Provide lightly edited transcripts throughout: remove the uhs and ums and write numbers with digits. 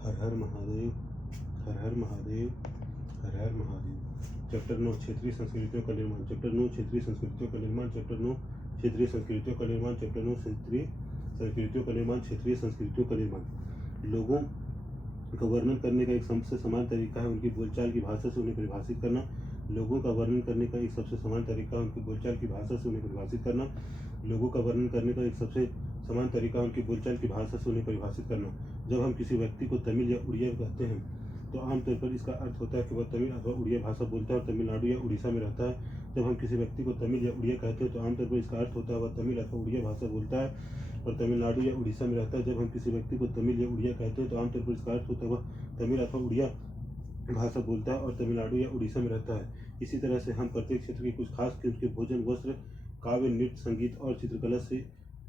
हर हर महादेव, हर हर महादेव, हर हर Mahadev. Chapter 9 क्षेत्रीय संस्कृतियों का निर्माण। चैप्टर 9 क्षेत्रीय संस्कृतियों का निर्माण। चैप्टर 9 क्षेत्रीय संस्कृतियों का निर्माण। चैप्टर 9 क्षेत्रीय संस्कृतियों का निर्माण। क्षेत्रीय संस्कृतियों का निर्माण। लोगों का वर्णन करने का एक सबसे समान तरीका है उनकी बोलचाल की भाषा से उन्हें परिभाषित करना। लोगों का वर्णन करने का एक सबसे समान तरीका है उनकी बोलचाल की भाषा से उन्हें परिभाषित करना। लोगों का वर्णन करने का एक सबसे समान तरीका उनकी बोलचाल की भाषा से उन्हें परिभाषित करना। जब हम किसी व्यक्ति को तमिल या उड़िया कहते हैं तो आमतौर पर इसका अर्थ होता है कि वह तमिल अथवा उड़िया भाषा बोलता है और तमिलनाडु या उड़ीसा में रहता है। जब हम किसी व्यक्ति को तमिल या उड़िया कहते हैं तो आमतौर पर इसका अर्थ होता है वह तमिल अथवा उड़िया भाषा बोलता है और तमिलनाडु या उड़ीसा में रहता है। जब हम किसी व्यक्ति को तमिल या उड़िया कहते हैं तो आमतौर पर इसका अर्थ होता है वह तमिल अथवा उड़िया भाषा बोलता है और तमिलनाडु या उड़ीसा में रहता है। इसी तरह से हम प्रत्येक क्षेत्र के कुछ खास किस्म के भोजन, वस्त्र, काव्य, नृत्य, संगीत और चित्रकला से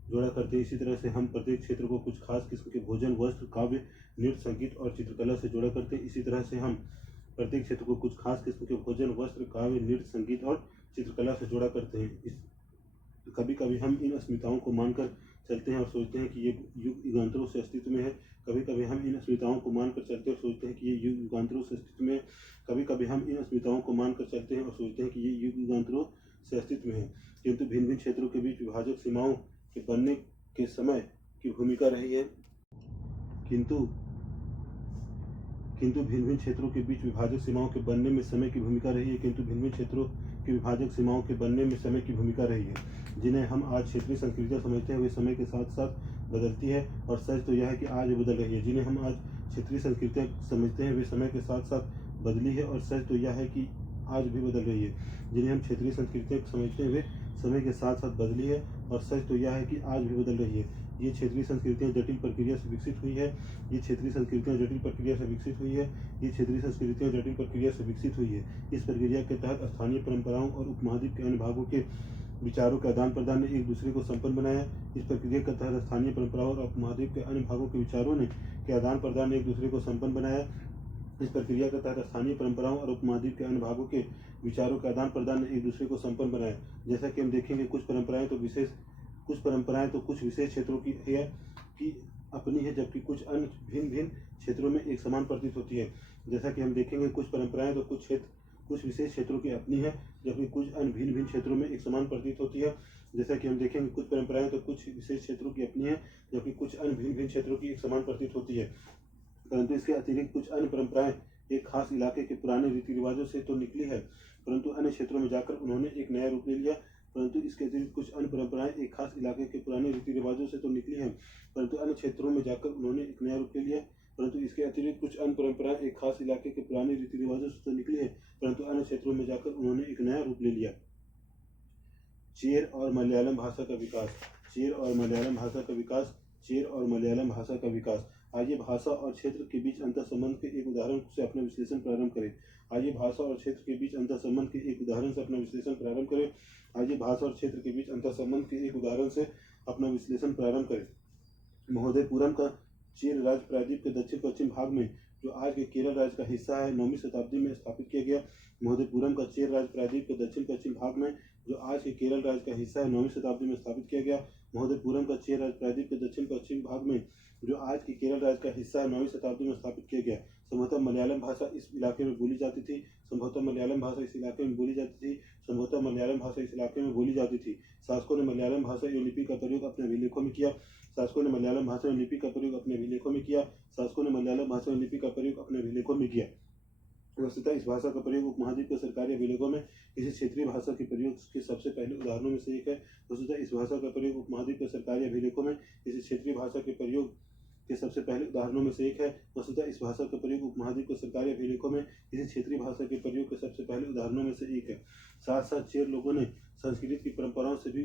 जोड़ा करते हैं। इसी तरह से हम प्रत्येक क्षेत्र को कुछ खास किस्म के भोजन, वस्त्र, काव्य, नृत्य, संगीत और चित्रकला से जोड़ा करते हैं। इसी तरह से हम प्रत्येक क्षेत्र को कुछ खास किस्म के भोजन, वस्त्र, काव्य, नृत्य, संगीत और चित्रकला से जोड़ा करते हैं। कभी कभी हम इन अस्मिताओं को मानकर चलते हैं और सोचते हैं कि ये युग युगांतरों से अस्तित्व में है। कभी कभी हम इन अस्मिताओं को मानकर चलते हैं और सोचते हैं कि ये युग युगांतरों से अस्तित्व में है। कभी कभी हम इन अस्मिताओं को मानकर चलते हैं और सोचते हैं कि ये युग युगांतरों से अस्तित्व में है। किंतु भिन्न भिन्न क्षेत्रों के बीच विभाजक सीमाओं के बनने के समय की भूमिका रही है। किंतु भिन्न भिन्न क्षेत्रों के बीच विभाजक सीमाओं के बनने में समय की भूमिका रही है। किंतु भिन्न भिन्न क्षेत्रों के विभाजक सीमाओं के बनने में समय की भूमिका रही है। जिन्हें हम आज क्षेत्रीय संस्कृतियाँ समझते हैं वे समय के साथ साथ बदलती है और सच तो यह है कि आज भी बदल रही है। जिन्हें हम आज क्षेत्रीय संस्कृतियाँ समझते हैं वे समय के साथ साथ बदली है और सच तो यह है कि आज भी बदल रही है। जिन्हें हम क्षेत्रीय संस्कृतियाँ समझते हैं वे समय के साथ साथ बदली है और सच तो यह है कि आज भी बदल रही है। ये क्षेत्रीय संस्कृतियाँ जटिल प्रक्रिया से विकसित हुई है। ये क्षेत्रीय संस्कृतियाँ जटिल प्रक्रिया से विकसित हुई है। ये क्षेत्रीय संस्कृतियाँ जटिल प्रक्रिया से विकसित हुई है। इस प्रक्रिया के तहत स्थानीय परंपराओं और उपमहाद्वीप के अन्य भागों के विचारों के आदान प्रदान ने एक दूसरे को संपन्न बनाया। इस प्रक्रिया के तहत स्थानीय परंपराओं और उपमहाद्वीप के अन्य भागों के विचारों ने के आदान प्रदान ने एक दूसरे को संपन्न बनाया। इस प्रक्रिया के तहत स्थानीय परंपराओं और उपमहाद्वीप के अन्य भागों के विचारों के आदान प्रदान ने एक दूसरे को संपन्न बनाया। जैसा कि हम देखेंगे कुछ परंपराएं तो कुछ विशेष क्षेत्रों की है कि अपनी है, जबकि कुछ अन्य भिन्न भिन्न क्षेत्रों में एक समान प्रतीत होती है। जैसा कि हम देखेंगे कुछ परंपराएं तो कुछ विशेष क्षेत्रों की अपनी है, जबकि कुछ अन्य भिन्न भिन्न क्षेत्रों में एक समान प्रतीत होती है। जैसा कि हम देखेंगे कुछ परंपराएं तो कुछ विशेष क्षेत्रों की अपनी है, जबकि कुछ अन्य भिन्न भिन्न क्षेत्रों की एक समान प्रतीत होती है। परंतु इसके अतिरिक्त कुछ अन्य परंपराएं एक खास इलाके के पुराने रीति रिवाजों से तो निकली है, परंतु अन्य क्षेत्रों में जाकर उन्होंने एक नया रूप ले लिया। परंतु इसके अतिरिक्त कुछ अन्य परंपराएं एक खास इलाके के पुराने रीति रिवाजों से तो निकली है, परंतु अन्य क्षेत्रों में जाकर उन्होंने एक नया रूप ले लिया। परंतु इसके अतिरिक्त कुछ अन्य परंपराएं एक खास इलाके के पुराने रीति रिवाजों से तो निकली है, परंतु अन्य क्षेत्रों में जाकर उन्होंने एक नया रूप ले लिया। चेर और मलयालम भाषा का विकास। चेर और मलयालम भाषा का विकास। चेर और मलयालम भाषा का विकास। आइए भाषा और क्षेत्र के बीच अंतर संबंध के एक उदाहरण से अपना विश्लेषण प्रारंभ करें। आइए भाषा और क्षेत्र के बीच अंतर संबंध के एक उदाहरण से अपना विश्लेषण प्रारंभ करें। आइए भाषा और क्षेत्र के बीच अंतर संबंध के एक उदाहरण से अपना विश्लेषण प्रारंभ करें। महोदयपुरम का चेर राज्य प्रायद्वीप के दक्षिण पश्चिम भाग में, जो आज के केरल राज्य का हिस्सा है, 9वीं शताब्दी में स्थापित किया गया। महोदयपुरम का चेर राज्य प्रायद्वीप के दक्षिण पश्चिम भाग में, जो आज के केरल राज्य का हिस्सा है, 9वीं शताब्दी में स्थापित किया गया। महोदयपुरम का चेर राज्य प्रायद्वीप के दक्षिण पश्चिम भाग में, जो आज के केरल राज्य का हिस्सा है, 9वीं शताब्दी में स्थापित किया गया। संभवतः मलयालम भाषा इस इलाके में बोली जाती थी। संभवतः मलयालम भाषा इस इलाके में बोली जाती थी। संभवतः मलयालम भाषा इस इलाके में बोली जाती थी। शासकों ने मलयालम भाषा एवं लिपि का प्रयोग अपने अभिलेखों में किया। शासकों ने मलयालम भाषा एवं लिपि का प्रयोग अपने अभिलेखों में किया। शासकों ने मलयालम भाषा एवं लिपि का प्रयोग अपने अभिलेखों में किया। वस्तुतः इस भाषा का प्रयोग उपमहाद्वीप के सरकारी अभिलेखों में किसी क्षेत्रीय भाषा के प्रयोग के सबसे पहले उदाहरणों में से एक है। वस्तुतः इस भाषा का प्रयोग उपमहाद्वीप के सरकारी अभिलेखों में किसी क्षेत्रीय भाषा के प्रयोग के सबसे पहले उदाहरणों में से एक है। वस्तुतः इस भाषा का प्रयोग उपमहाद्वीप के सरकारी अभिलेखों में किसी क्षेत्रीय भाषा के प्रयोग के सबसे पहले उदाहरणों में से एक है। साथ साथ चेर लोगों ने संस्कृत की परंपराओं से भी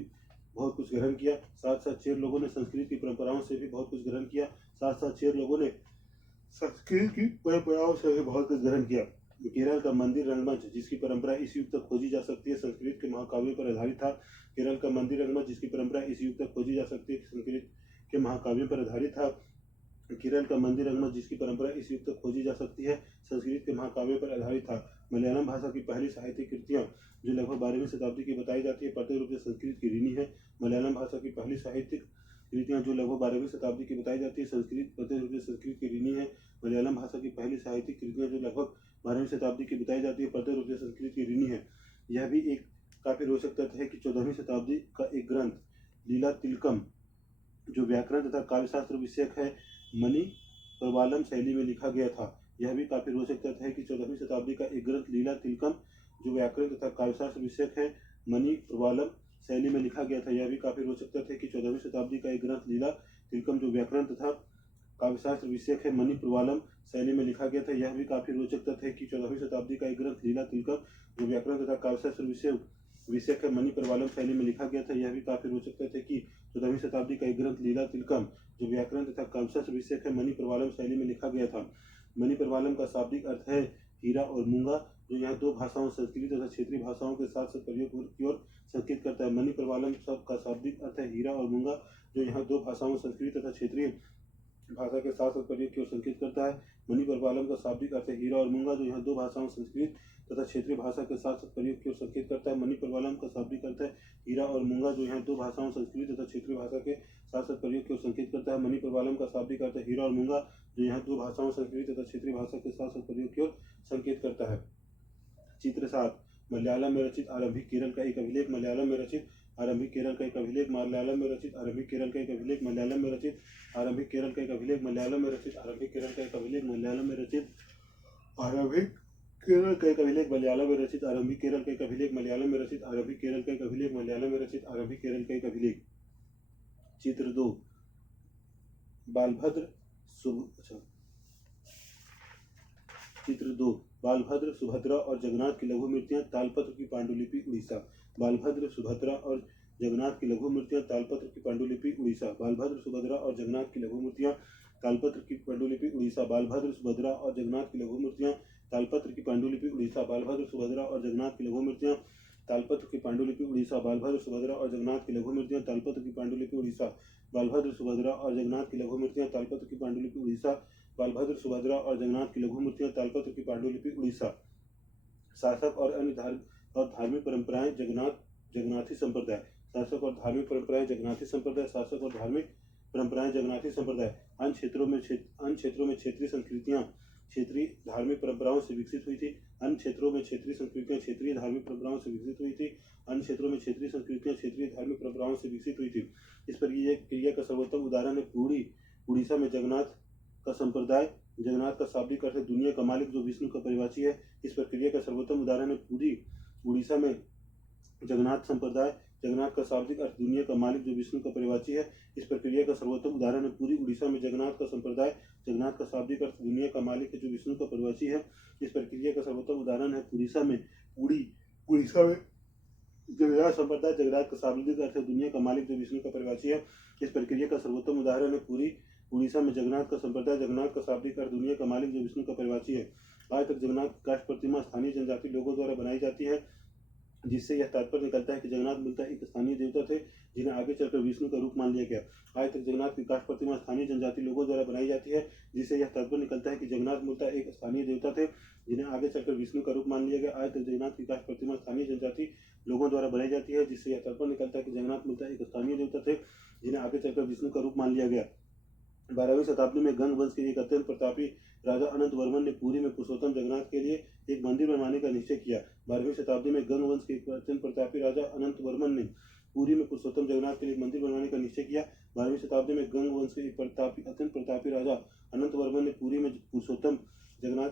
बहुत कुछ ग्रहण किया। साथ साथ चेर लोगों ने संस्कृत की परंपराओं से भी बहुत कुछ ग्रहण किया। साथ साथ चेर लोगों ने संस्कृत की परंपराओं से भी बहुत कुछ ग्रहण किया। केरल का मंदिर रंगमंच, जिसकी परंपरा इस युग तक खोजी जा सकती है, संस्कृत के महाकाव्यों पर आधारित था। केरल का मंदिर रंगमंच, जिसकी परंपरा इस युग तक खोजी जा सकती है, संस्कृत के महाकाव्यों पर आधारित था। केरल का मंदिर रंगमंच, जिसकी परंपरा इस युग तक खोजी जा सकती है, संस्कृत के महाकाव्यों पर आधारित था। मलयालम भाषा की पहली साहित्यिक कृतियाँ, जो लगभग 12वीं शताब्दी की बताई जाती है, प्रत्यक्ष रूप से संस्कृत की ऋणी है। मलयालम भाषा की पहली साहित्यिक कृतियाँ, जो लगभग 12वीं शताब्दी की बताई जाती है, प्रत्यक्ष रूप से संस्कृत की ऋणी है। मलयालम भाषा की पहली साहित्यिक कृतियाँ जो लगभग 12वीं शताब्दी की बताई जाती है प्रत्येक रूप से संस्कृत की ऋणी है। यह भी एक काफी रोचक तथ्य है कि 14वीं शताब्दी का एक ग्रंथ लीला तिलकम जो व्याकरण तथा काव्यशास्त्र विषयक है मणि प्रवालम शैली में लिखा गया था। यह भी काफी रोचक तथ्य है कि 14वीं शताब्दी का एक ग्रंथ लीला तिलकम जो व्याकरण तथा काव्यशास्त्र विषयक है मणि प्रवालम शैली में लिखा गया था। यह भी काफी रोचक तथ्य है कि 14वीं शताब्दी का एक ग्रंथ लीला तिलकम जो व्याकरण तथा काव्यशास्त्र विषयक है मणि प्रवालम शैली में लिखा गया था। यह भी काफी रोचक तथ्य है कि 14वीं शताब्दी का एक ग्रंथ लीला तिलकम जो व्याकरण तथा काव्यशास्त्र विषयक है मणि प्रवालम शैली में लिखा गया था। यह भी काफी रोचक तथ्य है कि 14वीं शताब्दी का एक ग्रंथ लीला तिलकम जो व्याकरण तथा काव्यशास्त्र विषयक है मणि प्रवालम शैली में लिखा गया था। मणि प्रवालम का शाब्दिक अर्थ है हीरा और मूंगा जो यहाँ दो भाषाओं संस्कृत तथा क्षेत्रीय भाषाओं के साथ साथ प्रयोग की ओर संकेत करता है। मणि प्रवालम का शाब्दिक अर्थ है हीरा और मूंगा जो यहाँ दो भाषाओं संस्कृत तथा क्षेत्रीय भाषा के साथ साथ प्रयोग की ओर संकेत करता है। मणि प्रवालम का शाब्दिक अर्थ है हीरा और मूंगा जो यहाँ दो भाषाओं संस्कृत तथा क्षेत्रीय भाषा के साथ साथ प्रयोग की ओर संकेत करता है। मणि प्रवालम का शाब्दिक अर्थ है हीरा और मूंगा जो यहाँ दो भाषाओं संस्कृत तथा क्षेत्रीय भाषा के साथ साथ प्रयोग की ओर संकेत करता है। मणि प्रवालम का शाब्दिक अर्थ है हीरा और मूंगा जो यहाँ दो भाषाओं संस्कृत तथा क्षेत्रीय भाषा के साथ साथ प्रयोग की ओर संकेत करता है। चित्र 7 मलयालम में रचित आरंभिक केरल का एक अभिलेख मलयालम में रचित आरंभिक केरल का एक अभिलेख मलयालम में रचित आरंभिक केरल का एक अभिलेख मलयालम में रचित आरंभिक केरल का एक अभिलेख मलयालम में रचित आरंभिक केरल का एक अभिलेख मलयालम में रचित आरंभिक केरल का एक अभिलेख मलयालम में रचित आरंभिक केरल का एक अभिलेख मलयालम में रचित आरंभिक केरल का एक अभिलेख मलयालम में रचित आरंभिक केरल का एक अभिलेख। चित्र 2 बालभद्र बालभद्र सुभद्रा और जगन्नाथ की लघु मूर्तियां तालपत्र की पांडुलिपि उड़ीसा। बालभद्र सुभद्रा और जगन्नाथ की लघु मूर्तियां तालपत्र की पांडुलिपि उड़ीसा। बालभद्र सुभद्रा और जगन्नाथ की लघु मूर्तियां तालपत्र की पांडुलिपि उड़ीसा। बालभद्र सुभद्रा और जगन्नाथ की लघु मूर्तियां तालपत्र की पांडुलिपि उड़ीसा। बालभद्र सुभद्रा और जगन्नाथ की लघु मूर्तियां तालपत्र की पांडुलिपि उड़ीसा। बालभद्र सुभद्रा और जगन्नाथ की लघु मूर्तियां तालपत्र की पांडुलिपि उड़ीसा। बालभद्र सुभद्रा और जगन्नाथ की लघु मूर्तियां तालपत्र की पांडुलिपि उड़ीसा। बालभद्र सुभद्रा और जगन्नाथ की लघु मूर्तियां तालपत्र की पांडुलिपि उड़ीसा। शासक और अन्य धार्मिक परंपराएं जगन्नाथी संप्रदाय। शासक और धार्मिक परंपराएं जगन्नाथी संप्रदाय। शासक और धार्मिक परंपराएं जगन्नाथी संप्रदाय। अन्य क्षेत्रों में क्षेत्रीय संस्कृतियां क्षेत्रीय धार्मिक परंपराओं से विकसित हुई थी। अन्य क्षेत्रों में क्षेत्रीय संस्कृतियां क्षेत्रीय धार्मिक परंपराओं से विकसित हुई थी। अन्य क्षेत्रों में क्षेत्रीय संस्कृतियां क्षेत्रीय धार्मिक परंपराओं से विकसित हुई थी। इस क्रिया का सर्वोत्तम उदाहरण है पूरी उड़ीसा में जगन्नाथ का संप्रदाय। जगन्नाथ का शाब्दिक अर्थ है दुनिया का मालिक जो विष्णु का परिवाची है। इस प्रक्रिया का सर्वोत्तम उदाहरण है पूरी उड़ीसा में जगन्नाथ संप्रदाय। जगन्नाथ का शाब्दिक अर्थ दुनिया का मालिक जो विष्णु का परिवाची है। इस प्रक्रिया का सर्वोत्तम उदाहरण है पूरी उड़ीसा में जगन्नाथ का संप्रदाय। जगन्नाथ का शाब्दिक अर्थ दुनिया का मालिक है जो विष्णु का परिवाची है। इस प्रक्रिया का सर्वोत्तम उदाहरण है उड़ीसा में जगन्नाथ संप्रदाय। जगन्नाथ का शाब्दिक अर्थ है दुनिया का मालिक जो विष्णु का परिवाची है। इस प्रक्रिया का सर्वोत्तम उदाहरण है पूरी उड़ीसा में जगन्नाथ का संप्रदाय। जगन्नाथ का शाब्दिक अर्थ दुनिया का मालिक जो विष्णु का परिवाची है। आज तक जगन्नाथ की काष्ठ प्रतिमा स्थानीय जनजाति लोगों द्वारा बनाई जाती है जिससे यह तात्पर्य निकलता है कि जगन्नाथ मूलतः एक स्थानीय देवता थे जिन्हें आगे चलकर विष्णु का रूप मान लिया गया। आज तक जगन्नाथ की काष्ठ प्रतिमा स्थानीय जनजाति लोगों द्वारा बनाई जाती है जिससे यह तात्पर्य निकलता है कि जगन्नाथ मूलतः एक स्थानीय देवता थे जिन्हें आगे चलकर विष्णु का रूप मान लिया गया। आज तक जगन्नाथ की काष्ठ प्रतिमा स्थानीय जनजाति लोगों द्वारा बनाई जाती है जिससे यह तात्पर्य निकलता है कि जगन्नाथ मूलतः एक स्थानीय देवता थे जिन्हें आगे चलकर विष्णु का रूप मान लिया गया। 12वीं शताब्दी में गंग वंश के एक अत्यंत प्रतापी राजा अनंत वर्मन ने पुरी में पुरुषोत्तम जगन्नाथ के लिए एक मंदिर बनवाने का निश्चय किया। 12वीं शताब्दी में गंग वंश के एक अत्यंत प्रतापी राजा अनंत वर्मन ने पुरी में पुरुषोत्तम जगन्नाथ के लिए एक मंदिर बनवाने का निश्चय किया। 12वीं शताब्दी में गंग वंश के एक अत्यंत प्रतापी राजा अनंत वर्मन ने पुरी में पुरुषोत्तम जगन्नाथ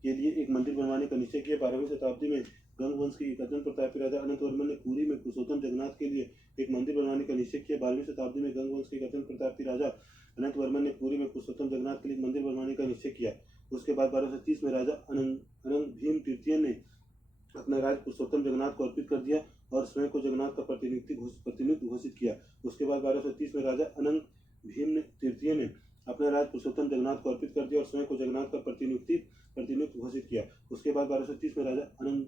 के लिए एक मंदिर बनवाने का निश्चय किया। 12वीं शताब्दी में गंग वंश के एक अत्यंत प्रतापी राजा अनंत वर्मन ने पुरी में पुरुषोत्तम जगन्नाथ के लिए एक मंदिर बनवाने का निश्चय किया। 12वीं शताब्दी में गंग वंश के एक अत्यंत प्रतापी राजा अनंत वर्मन ने पुरी में पुरुषोत्तम जगन्नाथ के लिए एक मंदिर बनवाने का निश्चय किया। उसके बाद 1230 में राजा अनंग भीम तृतीय ने अपना राज पुरुषोत्तम जगन्नाथ को अर्पित कर दिया और स्वयं को जगन्नाथ का प्रतिनिधि घोषित किया। उसके बाद 1230 में राजा अनंग भीम तृतीय ने अपना राज पुरुषोत्तम जगन्नाथ को अर्पित कर दिया और स्वयं को जगन्नाथ का प्रतिनिधि घोषित किया। उसके बाद 1230 में राजा अनंग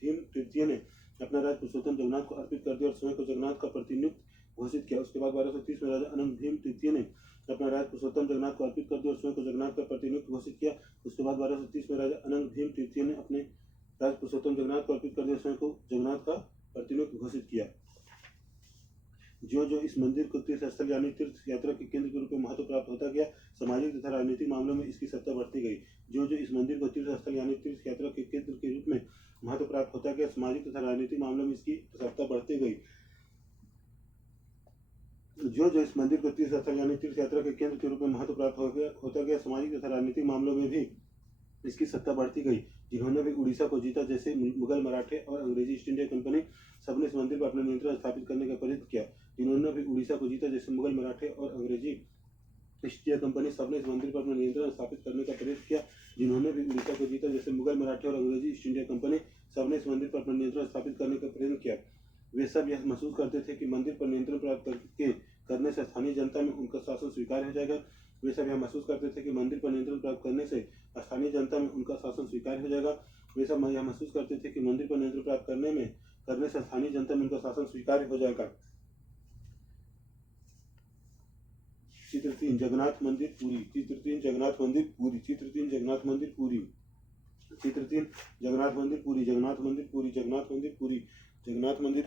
भीम तृतीय ने अपना राज पुरुषोत्तम जगन्नाथ को अर्पित कर दिया और स्वयं को जगन्नाथ का प्रतिनिधि घोषित किया। उसके बाद 1230 में राजा अनंग भीम तृतीय ने अपना राज पुरुषोत्तम जगन्नाथ को अर्पित कर दिया और स्वयं को जगन्नाथ का प्रतिनिधि घोषित किया। उसके बाद 1230 में राजा अनंग भीम तृतीय ने अपने राज पुरुषोत्तम जगन्नाथ को अर्पित कर दिया और स्वयं को जगन्नाथ का प्रतिनिधि घोषित किया। जो जो इस मंदिर को तीर्थ स्थल यानी तीर्थ यात्रा के केंद्र के रूप में महत्व प्राप्त होता गया, सामाजिक तथा राजनीतिक मामलों में इसकी सत्ता बढ़ती गई। जो जो इस मंदिर को तीर्थ स्थल यानी तीर्थ यात्रा के केंद्र के रूप में महत्व प्राप्त होता गया, सामाजिक तथा राजनीतिक मामलों में इसकी सत्ता बढ़ती गई। जो जो इस मंदिर को तीर्थ स्थल यानी तीर्थ यात्रा के केंद्र के रूप में महत्व प्राप्त होता गया, सामाजिक तथा राजनीतिक मामलों में भी इसकी सत्ता बढ़ती गई। जिन्होंने भी उड़ीसा को जीता, जैसे मुगल, मराठे और अंग्रेजी ईस्ट इंडिया कंपनी, सबने इस मंदिर पर अपना नियंत्रण स्थापित करने का प्रयत्न किया। जिन्होंने भी उड़ीसा को जीता, जैसे मुगल, मराठे और अंग्रेजी ईस्ट इंडिया कंपनी, सबने इस मंदिर पर अपना नियंत्रण स्थापित करने का प्रयत्न किया। जिन्होंने भी उड़ीसा को जीता, जैसे मुगल, मराठे और अंग्रेजी ईस्ट इंडिया कंपनी, सबने इस मंदिर पर अपना नियंत्रण स्थापित करने का प्रयत्न किया। वे सब यह महसूस करते थे कि मंदिर पर नियंत्रण प्राप्त करने से स्थानीय जनता में उनका शासन स्वीकार हो जाएगा। वे सब यह महसूस करते थे कि मंदिर पर नियंत्रण प्राप्त करने से स्थानीय जनता में उनका शासन स्वीकार हो जाएगा। वे सब यह महसूस करते थे कि मंदिर पर नियंत्रण प्राप्त करने से स्थानीय जनता में उनका शासन स्वीकार हो जाएगा। चित्र 3, जगन्नाथ मंदिर पुरी। चित्र 3, जगन्नाथ मंदिर पुरी। चित्र 3, जगन्नाथ मंदिर पुरी। चित्र 3, जगन्नाथ मंदिर पुरी। जगन्नाथ मंदिर पुरी। जगन्नाथ मंदिर पुरी। जगन्नाथ मंदिर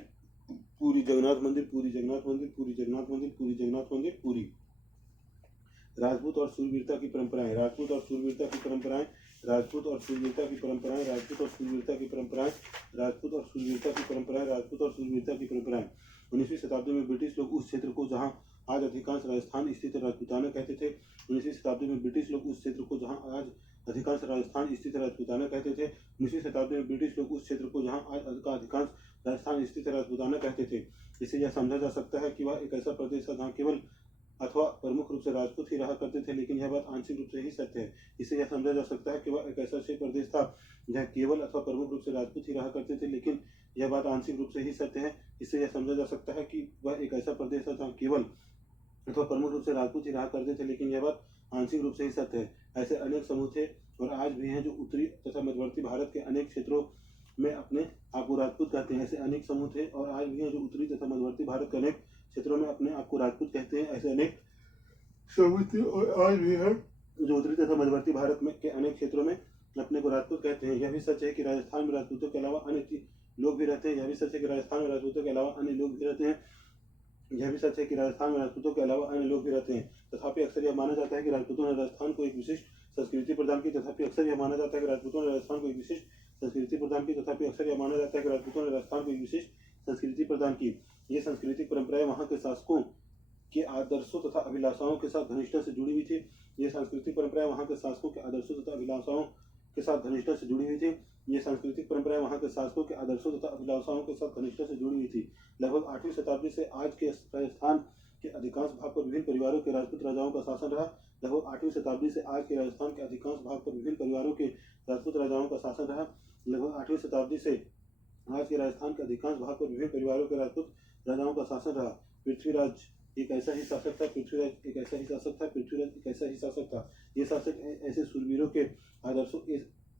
पुरी। जगन्नाथ मंदिर पुरी। जगन्नाथ मंदिर पुरी। जगन्नाथ मंदिर पुरी। जगन्नाथ मंदिर पुरी। राजपूत और शूरवीरता की परंपराएं। राजपूत और शूरवीरता की परंपराएं। राजपूत और शूरवीरता की परंपराएं। राजपूत और शूरवीरता की परंपराएं। राजपूत और शूरवीरता की परंपराएं। राजपूत और शूरवीरता की परंपराएं। 19वीं शताब्दी में ब्रिटिश लोग उस क्षेत्र को जहां आज अधिकांश राजस्थान स्थित राजपूताना कहते थे 19वीं शताब्दी में ब्रिटिश लोग उस क्षेत्र को जहां आज अधिकांश राजस्थान स्थित राजपूताना कहते थे 19वीं शताब्दी में ब्रिटिश लोग उस क्षेत्र को जहां आज का अधिकांश राजस्थान स्थित राजपूताना कहते थे। इससे यह समझा जा सकता है कि वह एक ऐसा प्रदेश था जहाँ केवल अथवा प्रमुख रूप से राजपूत ही रहा करते थे, लेकिन यह बात आंशिक रूप से ही सत्य है। इससे यह समझा जा सकता है कि वह एक ऐसा प्रदेश था जहाँ केवल अथवा प्रमुख रूप से राजपूत ही रहा करते थे, लेकिन यह बात आंशिक रूप से ही सत्य है। इससे यह समझा जा सकता है कि वह एक ऐसा प्रदेश था जहाँ केवल अथवा प्रमुख रूप से राजपूत ही रहा करते थे, लेकिन यह बात आंशिक रूप से ही सत्य है। ऐसे अनेक समूह थे और आज भी हैं जो उत्तरी तथा मध्यवर्ती भारत के अनेक क्षेत्रों में अपने आप को राजपूत कहते हैं। ऐसे अनेक समूह थे और आज भी हैं जो उत्तरी तथा मध्यवर्ती भारत के अनेक क्षेत्रों में अपने आप को राजपूत कहते हैं। ऐसे अनेक समूह थे और आज भी हैं जो उत्तरी तथा मध्यवर्ती भारत में के अनेक क्षेत्रों में अपने को राजपूत कहते हैं। यह भी सच है कि राजस्थान में राजपूतों के अलावा अन्य लोग भी रहते हैं। यह भी सच है कि राजस्थान में राजपूतों के अलावा अन्य लोग भी रहते हैं। यह भी सच है कि राजस्थान में राजपूतों के अलावा अन्य लोग भी रहते हैं। तथापि अक्सर यह माना जाता है कि राजपूतों ने राजस्थान को एक विशिष्ट संस्कृति प्रदान की। तथापि अक्सर यह माना जाता है कि राजपूतों ने राजस्थान को एक विशिष्ट संस्कृति प्रदान की। तथापि अक्सर यह माना जाता है कि राजपूतों ने राजस्थान को एक विशिष्ट संस्कृति प्रदान की। ये सांस्कृतिक परंपराएं वहां के शासकों के आदर्शों तथा अभिलाषाओं के साथ घनिष्ठता से जुड़ी हुई थी। ये सांस्कृतिक परंपराएं वहां के शासकों के आदर्शों तथा अभिलाषाओं के साथ घनिष्ठता से जुड़ी हुई थी। ये सांस्कृतिक परंपराएं वहां के शासकों के आदर्शों तथा अभिलाषाओं के साथ घनिष्ठता से जुड़ी हुई थी। लगभग 8वीं शताब्दी से आज के राजस्थान के अधिकांश भाग पर विभिन्न परिवारों के राजपूत राजाओं का शासन रहा। लगभग 8वीं शताब्दी से आज के राजस्थान के अधिकांश भाग पर विभिन्न परिवारों के राजपूत राजाओं का शासन रहा। लगभग 8वीं शताब्दी से आज के राजस्थान के अधिकांश भाग पर विभिन्न परिवारों के राजपूत राजाओं का शासन रहा। पृथ्वीराज एक ऐसा ही शासक था। पृथ्वीराज एक ऐसा ही शासक था। पृथ्वीराज एक ऐसा ही शासक था। ये शासक ऐसे शूरवीरों के आदर्शों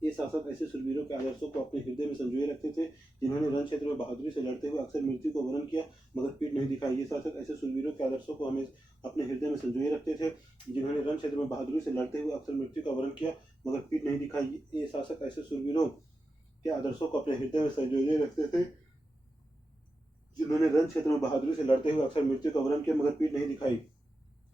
ये शासक ऐसे शूरवीरों के आदर्शों को अपने हृदय में संजोए रखते थे, जिन्होंने रण क्षेत्र में बहादुरी से लड़ते हुए अक्सर मृत्यु को वरण किया मगर पीठ नहीं दिखाई। ये शासक ऐसे शूरवीरों के आदर्शों को हमें अपने हृदय में संजोए रखते थे, जिन्होंने रण क्षेत्र में बहादुरी से लड़ते हुए अक्सर मृत्यु का वरण किया मगर पीठ नहीं दिखाई। ये शासक ऐसे शूरवीरों के आदर्शों को अपने हृदय में संजोए रखते थे, जिन्होंने रण क्षेत्र में बहादुरी से लड़ते हुए अक्सर मृत्यु का वरण किया मगर पीठ नहीं दिखाई।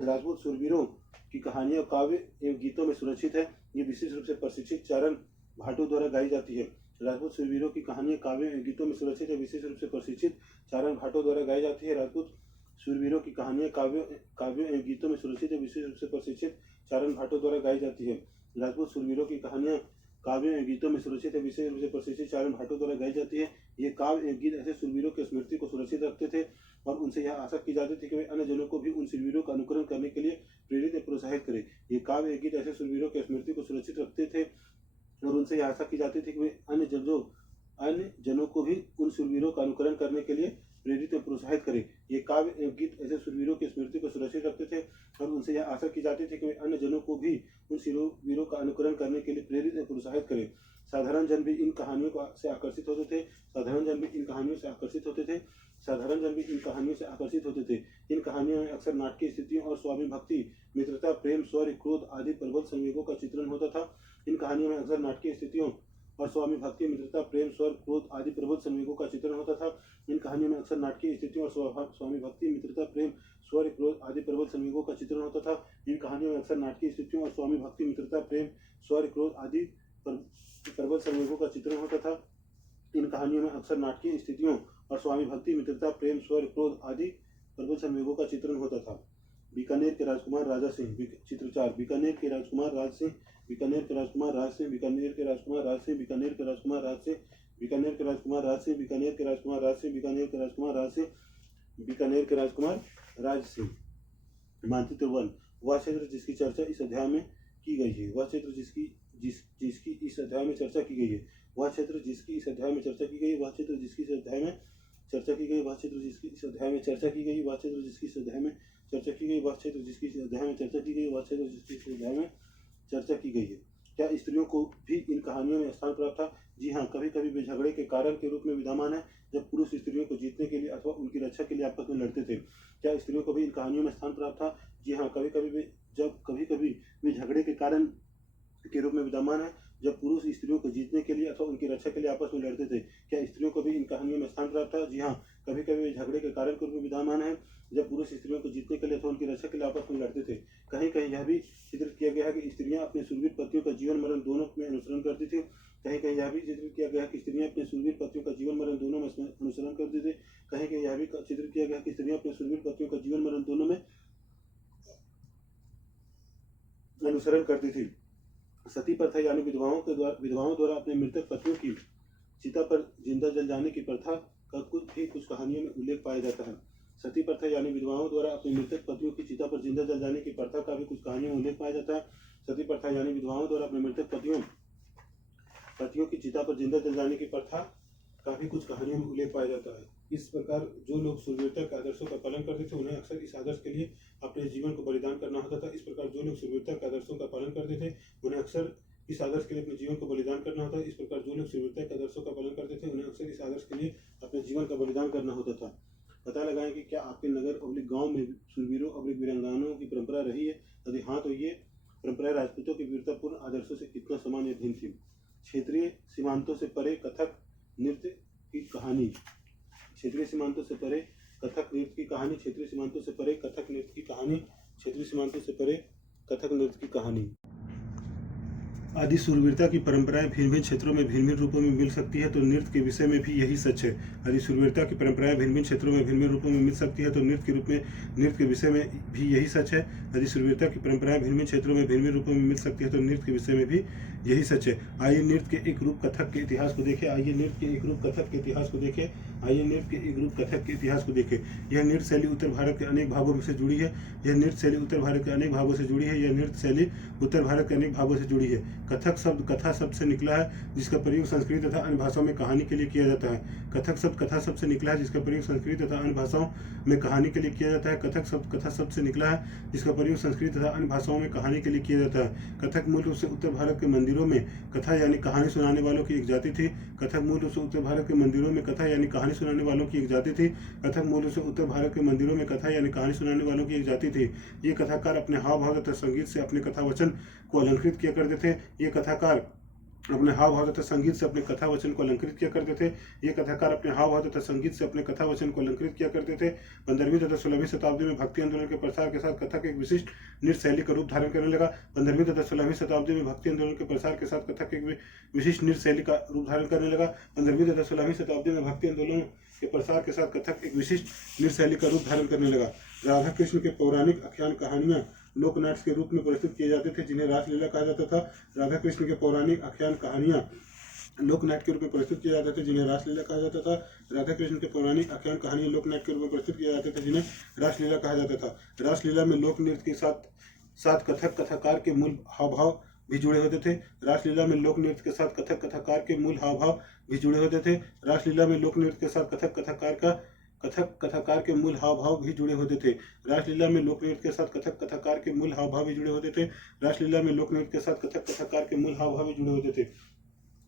राजपूत शूरवीरों की कहानियां काव्य एवं गीतों में सुरक्षित है। ये विशेष रूप से प्रशिक्षित चारण भाटों द्वारा गाई जाती है। राजपूत शूरवीरों की कहानियां काव्य एवं गीतों में सुरक्षित है। विशेष रूप से प्रशिक्षित चारण भाटों द्वारा गाई जाती है। राजपूत शूरवीरों की कहानियां काव्य एवं गीतों में सुरक्षित है। विशेष रूप से प्रशिक्षित चारण भाटों द्वारा गाई जाती है। राजपूत शूरवीरों की कहानियां काव्य एवं गीतों में सुरक्षित है। विशेष रूप से प्रशिक्षित चारण भाटों द्वारा गाई जाती है। ये काव्य एवं गीत ऐसे शूरवीरों की स्मृति को सुरक्षित रखते थे और उनसे यह आशा की जाती थी कि वे अन्य जनों को भी उन शूरवीरों का अनुकरण करने के लिए प्रेरित या प्रोत्साहित करें। ये काव्य एवं गीत ऐसे शूरवीरों की स्मृति को सुरक्षित रखते थे और उनसे यह आशा की जाती थी कि वे अन्य जनों को भी उन शूरवीरों का अनुकरण करने के लिए प्रेरित और प्रोत्साहित करें। ये काव्य एवं गीत ऐसे शूरवीरों की स्मृति को सुरक्षित रखते थे और उनसे यह आशा की जाती थी कि वे अन्य जनों को भी उन शूरवीरों का अनुकरण करने के लिए प्रेरित और प्रोत्साहित करें। साधारण जन भी इन कहानियों से आकर्षित होते थे। साधारण जन भी इन कहानियों से आकर्षित होते थे। साधारण जन भी इन कहानियों से आकर्षित होते थे। इन कहानियों में अक्सर नाटकीय स्थितियों और स्वामी भक्ति, मित्रता, प्रेम, शौर्य, क्रोध आदि प्रबल संवेगों का चित्रण होता था। इन कहानियों में अक्सर नाटकीय स्थितियों और स्वामी भक्ति, मित्रता, प्रेम, स्वर्ग, क्रोध आदि प्रबल संवेगों का चित्रण होता था। इन कहानियों में अक्सर नाटकीय स्थितियों और स्वामी भक्ति, मित्रता, प्रेम, स्वर्ग, क्रोध आदि प्रबल संवेगों का चित्रण होता था। इन कहानियों में अक्सर नाटकीय स्थितियों और स्वामी भक्ति, मित्रता, प्रेम, स्वर्ग, क्रोध आदि प्रबल संवेगों का चित्रण होता था। इन कहानियों में अक्सर नाटकीय स्थितियों और स्वामी भक्ति, मित्रता, प्रेम, स्वर्ग, क्रोध आदि प्रबल संवेगों का चित्रण होता था। बीकानेर के राजकुमार राजा सिंह। चित्र 4। बीकानेर के राजकुमार राज सिंह। बीकानेर के राजकुमार राज सिंह। बीकानेर के राजकुमार राज सिंह। बीकानेर के राजकुमार राज सिंह। बीकानेर के राजकुमार राज सिंह। बीकानेर के राजकुमार राज सिंह। बीकानेर के राजकुमार राज सिंह। बीकानेर के राजकुमार राज सिंह। मानचित्र 1। वह क्षेत्र जिसकी चर्चा इस अध्याय में की गई है। वह क्षेत्र जिसकी इस अध्याय में चर्चा की गई है। वह क्षेत्र जिसकी इस अध्याय में चर्चा की गई। वह क्षेत्र जिसकी इस अध्याय में चर्चा की गई। वह क्षेत्र जिसकी इस अध्याय में चर्चा की गई। वह क्षेत्र जिसकी इस अध्याय में चर्चा की गई। वह क्षेत्र जिसकी इस अध्याय में चर्चा की गई। वह क्षेत्र जिसकी इस अध्याय में चर्चा की गई है। क्या स्त्रियों को भी इन कहानियों में स्थान प्राप्त था? जी हाँ, कभी कभी वे झगड़े के कारण के रूप में विद्यमान है, जब पुरुष स्त्रियों को जीतने के लिए अथवा उनकी रक्षा के लिए आपस में लड़ते थे। क्या स्त्रियों को भी इन कहानियों में स्थान प्राप्त था? जी हाँ, कभी कभी वे झगड़े के कारण के रूप में विद्यमान है, जब पुरुष स्त्रियों को जीतने के लिए अथवा उनकी रक्षा के लिए आपस में लड़ते थे। क्या स्त्रियों को भी इन कहानियों में स्थान प्राप्त था? जी हाँ, कभी कभी वे झगड़े के कारण के रूप में विद्यमान है, जब पुरुष स्त्रियों को जीतने के लिए अथवा उनकी रक्षा के लिए आपस में लड़ते थे। कहीं कहीं यह भी चित्रित किया गया है कि स्त्रियां अपने शूरवीर पतियों का जीवन मरण दोनों में अनुसरण करती थी। कहीं कहीं यह भी चित्रित किया गया है कि स्त्रियां अपने शूरवीर पतियों का जीवन मरण दोनों में अनुसरण करती थी। कहीं कहीं यह भी चित्रित किया गया है कि स्त्रियां अपने शूरवीर पतियों का जीवन मरण दोनों में अनुसरण करती थी। सती प्रथा यानी विधवाओं द्वारा अपने मृतक पतियों की चिता पर जिंदा जल जाने की प्रथा का कुछ कहानियों में उल्लेख पाया जाता है। सती प्रथा यानी विधवाओं द्वारा अपने मृतक पतियों की चिता पर जिंदा जल जाने की प्रथा का भी कुछ कहानियों में उल्लेख पाया जाता है। सती प्रथा यानी विधवाओं द्वारा अपने मृतक पतियों की चिता पर जिंदा जल जाने की प्रथा का भी कुछ कहानियों में उल्लेख पाया जाता है। इस प्रकार जो लोग शूरवीरता के आदर्शों का पालन करते थे, उन्हें अक्सर इस आदर्श के लिए अपने जीवन को बलिदान करना होता था। इस प्रकार जो लोग शूरवीरता के आदर्शों का पालन करते थे, उन्हें अक्सर इस आदर्श के लिए अपने जीवन को बलिदान करना होता है। इस प्रकार जो लोग शूरवीरता के आदर्शों का पालन करते थे, उन्हें अक्सर इस आदर्श के लिए अपने जीवन का बलिदान करना होता था। पता लगाएं कि क्या आपके नगर गांव में शूरवीरों वीरांगनाओं की परंपरा रही है? यदि हाँ, तो ये परंपरा राजपूतों की वीरतापूर्ण आदर्शों से कितना समान या भिन्न थी? क्षेत्रीय सीमांतों से परे कथक नृत्य की कहानी। क्षेत्रीय सीमांतों से परे कथक नृत्य की कहानी। क्षेत्रीय सीमांतों से परे कथक नृत्य की कहानी। क्षेत्रीय सीमांतों से परे कथक नृत्य की कहानी। आदि शूरवीरता की परंपराएं भिन्न भिन्न क्षेत्रों में भिन्न भिन्न रूपों में मिल सकती है, तो नृत्य के विषय में भी यही सच है। आदि शूरवीरता की परंपराएं भिन्न भिन्न क्षेत्रों में भिन्न भिन्न रूपों में मिल सकती है, तो नृत्य के विषय में भी यही सच है। आदि शूरवीरता की परंपराएं भिन्न भिन्न क्षेत्रों में भिन्न भिन्न रूपों में मिल सकती है, तो नृत्य के विषय में भी यही सच है। आइए नृत्य के एक रूप कथक के इतिहास को देखें। आइए नृत्य के एक रूप कथक के इतिहास को देखें। आइए नृत्य के एक रूप कथक के इतिहास को देखें। यह नृत्य शैली उत्तर भारत के अनेक भागों से जुड़ी है। यह नृत्य शैली उत्तर भारत के अनेक भागों से जुड़ी है। यह नृत्य शैली उत्तर भारत के अनेक भागों से जुड़ी है। कथक शब्द कथा शब्द से निकला है, जिसका प्रयोग संस्कृत तथा अन्य भाषाओं में कहानी के लिए किया जाता है। कथक शब्द कथा शब्द से निकला है, जिसका प्रयोग संस्कृत तथा अन्य भाषाओं में कहानी के लिए किया जाता है। कथक शब्द कथा शब्द से निकला है, जिसका प्रयोग संस्कृत तथा अन्य भाषाओं में कहानी के लिए किया जाता है। कथक मूल रूप से उत्तर भारत के मंदिरों में कथा यानी कहानी सुनाने वालों की एक जाति थी। कथक मूल रूप से उत्तर भारत के मंदिरों में कथा यानी कहानी सुनाने वालों की एक जाति थी। कथक मूल रूप से उत्तर भारत के मंदिरों में कथा यानी कहानी सुनाने वालों की एक जाति थी। ये कथाकार अपने हाव भाव तथा संगीत से अपने कथा वचन को अलंकृत किया करते थे। ये कथाकार अपने हाव भाव तथा संगीत से अपने कथा वचन को अलंकृत किया करते थे। ये कथाकार अपने हाव भाव तथा संगीत से अपने कथा वचन को अलंकृत किया करते थे। 15वीं तथा 16वीं शताब्दी में भक्ति आंदोलन के प्रसार के साथ कथक एक विशिष्ट नृत्य शैली का रूप धारण करने लगा। 15वीं तथा 16वीं शताब्दी में भक्ति आंदोलन के प्रसार के साथ कथक एक विशिष्ट नृत्य शैली का रूप धारण करने लगा। 15वीं तथा 16वीं शताब्दी में भक्ति आंदोलन के प्रसार के साथ कथक एक विशिष्ट नृत्य शैली का रूप धारण करने लगा। राधा कृष्ण के पौराणिक आख्यान कहानियां लोकनाट्य के रूप में प्रस्तुत किए जाते थे, जिन्हें रासलीला कहा जाता था। राधा कृष्ण के पौराणिक आख्यान कहानियां लोकनाट्य के रूप में प्रस्तुत किए जाते थे, जिन्हें रासलीला कहा जाता था। राधा कृष्ण के पौराणिक आख्यान कहानियां लोकनाट्य के रूप में प्रस्तुत किए जाते थे, जिन्हें रासलीला कहा जाता था। रासलीला में लोक नृत्य के साथ कथाकार के मूल हाव भाव भी जुड़े होते थे। रासलीला में लोक नृत्य के साथ कथाकार के मूल हाव भाव भी जुड़े होते थे। रासलीला में लोक नृत्य के साथ कथाकार के मूल हाव भाव भी जुड़े होते थे। रासलीला में लोक नृत्य के साथ कथाकार के मूल हाव भाव भी जुड़े होते थे। रासलीला में लोक नृत्य के साथ कथाकार के मूल हाव भाव भी जुड़े होते थे।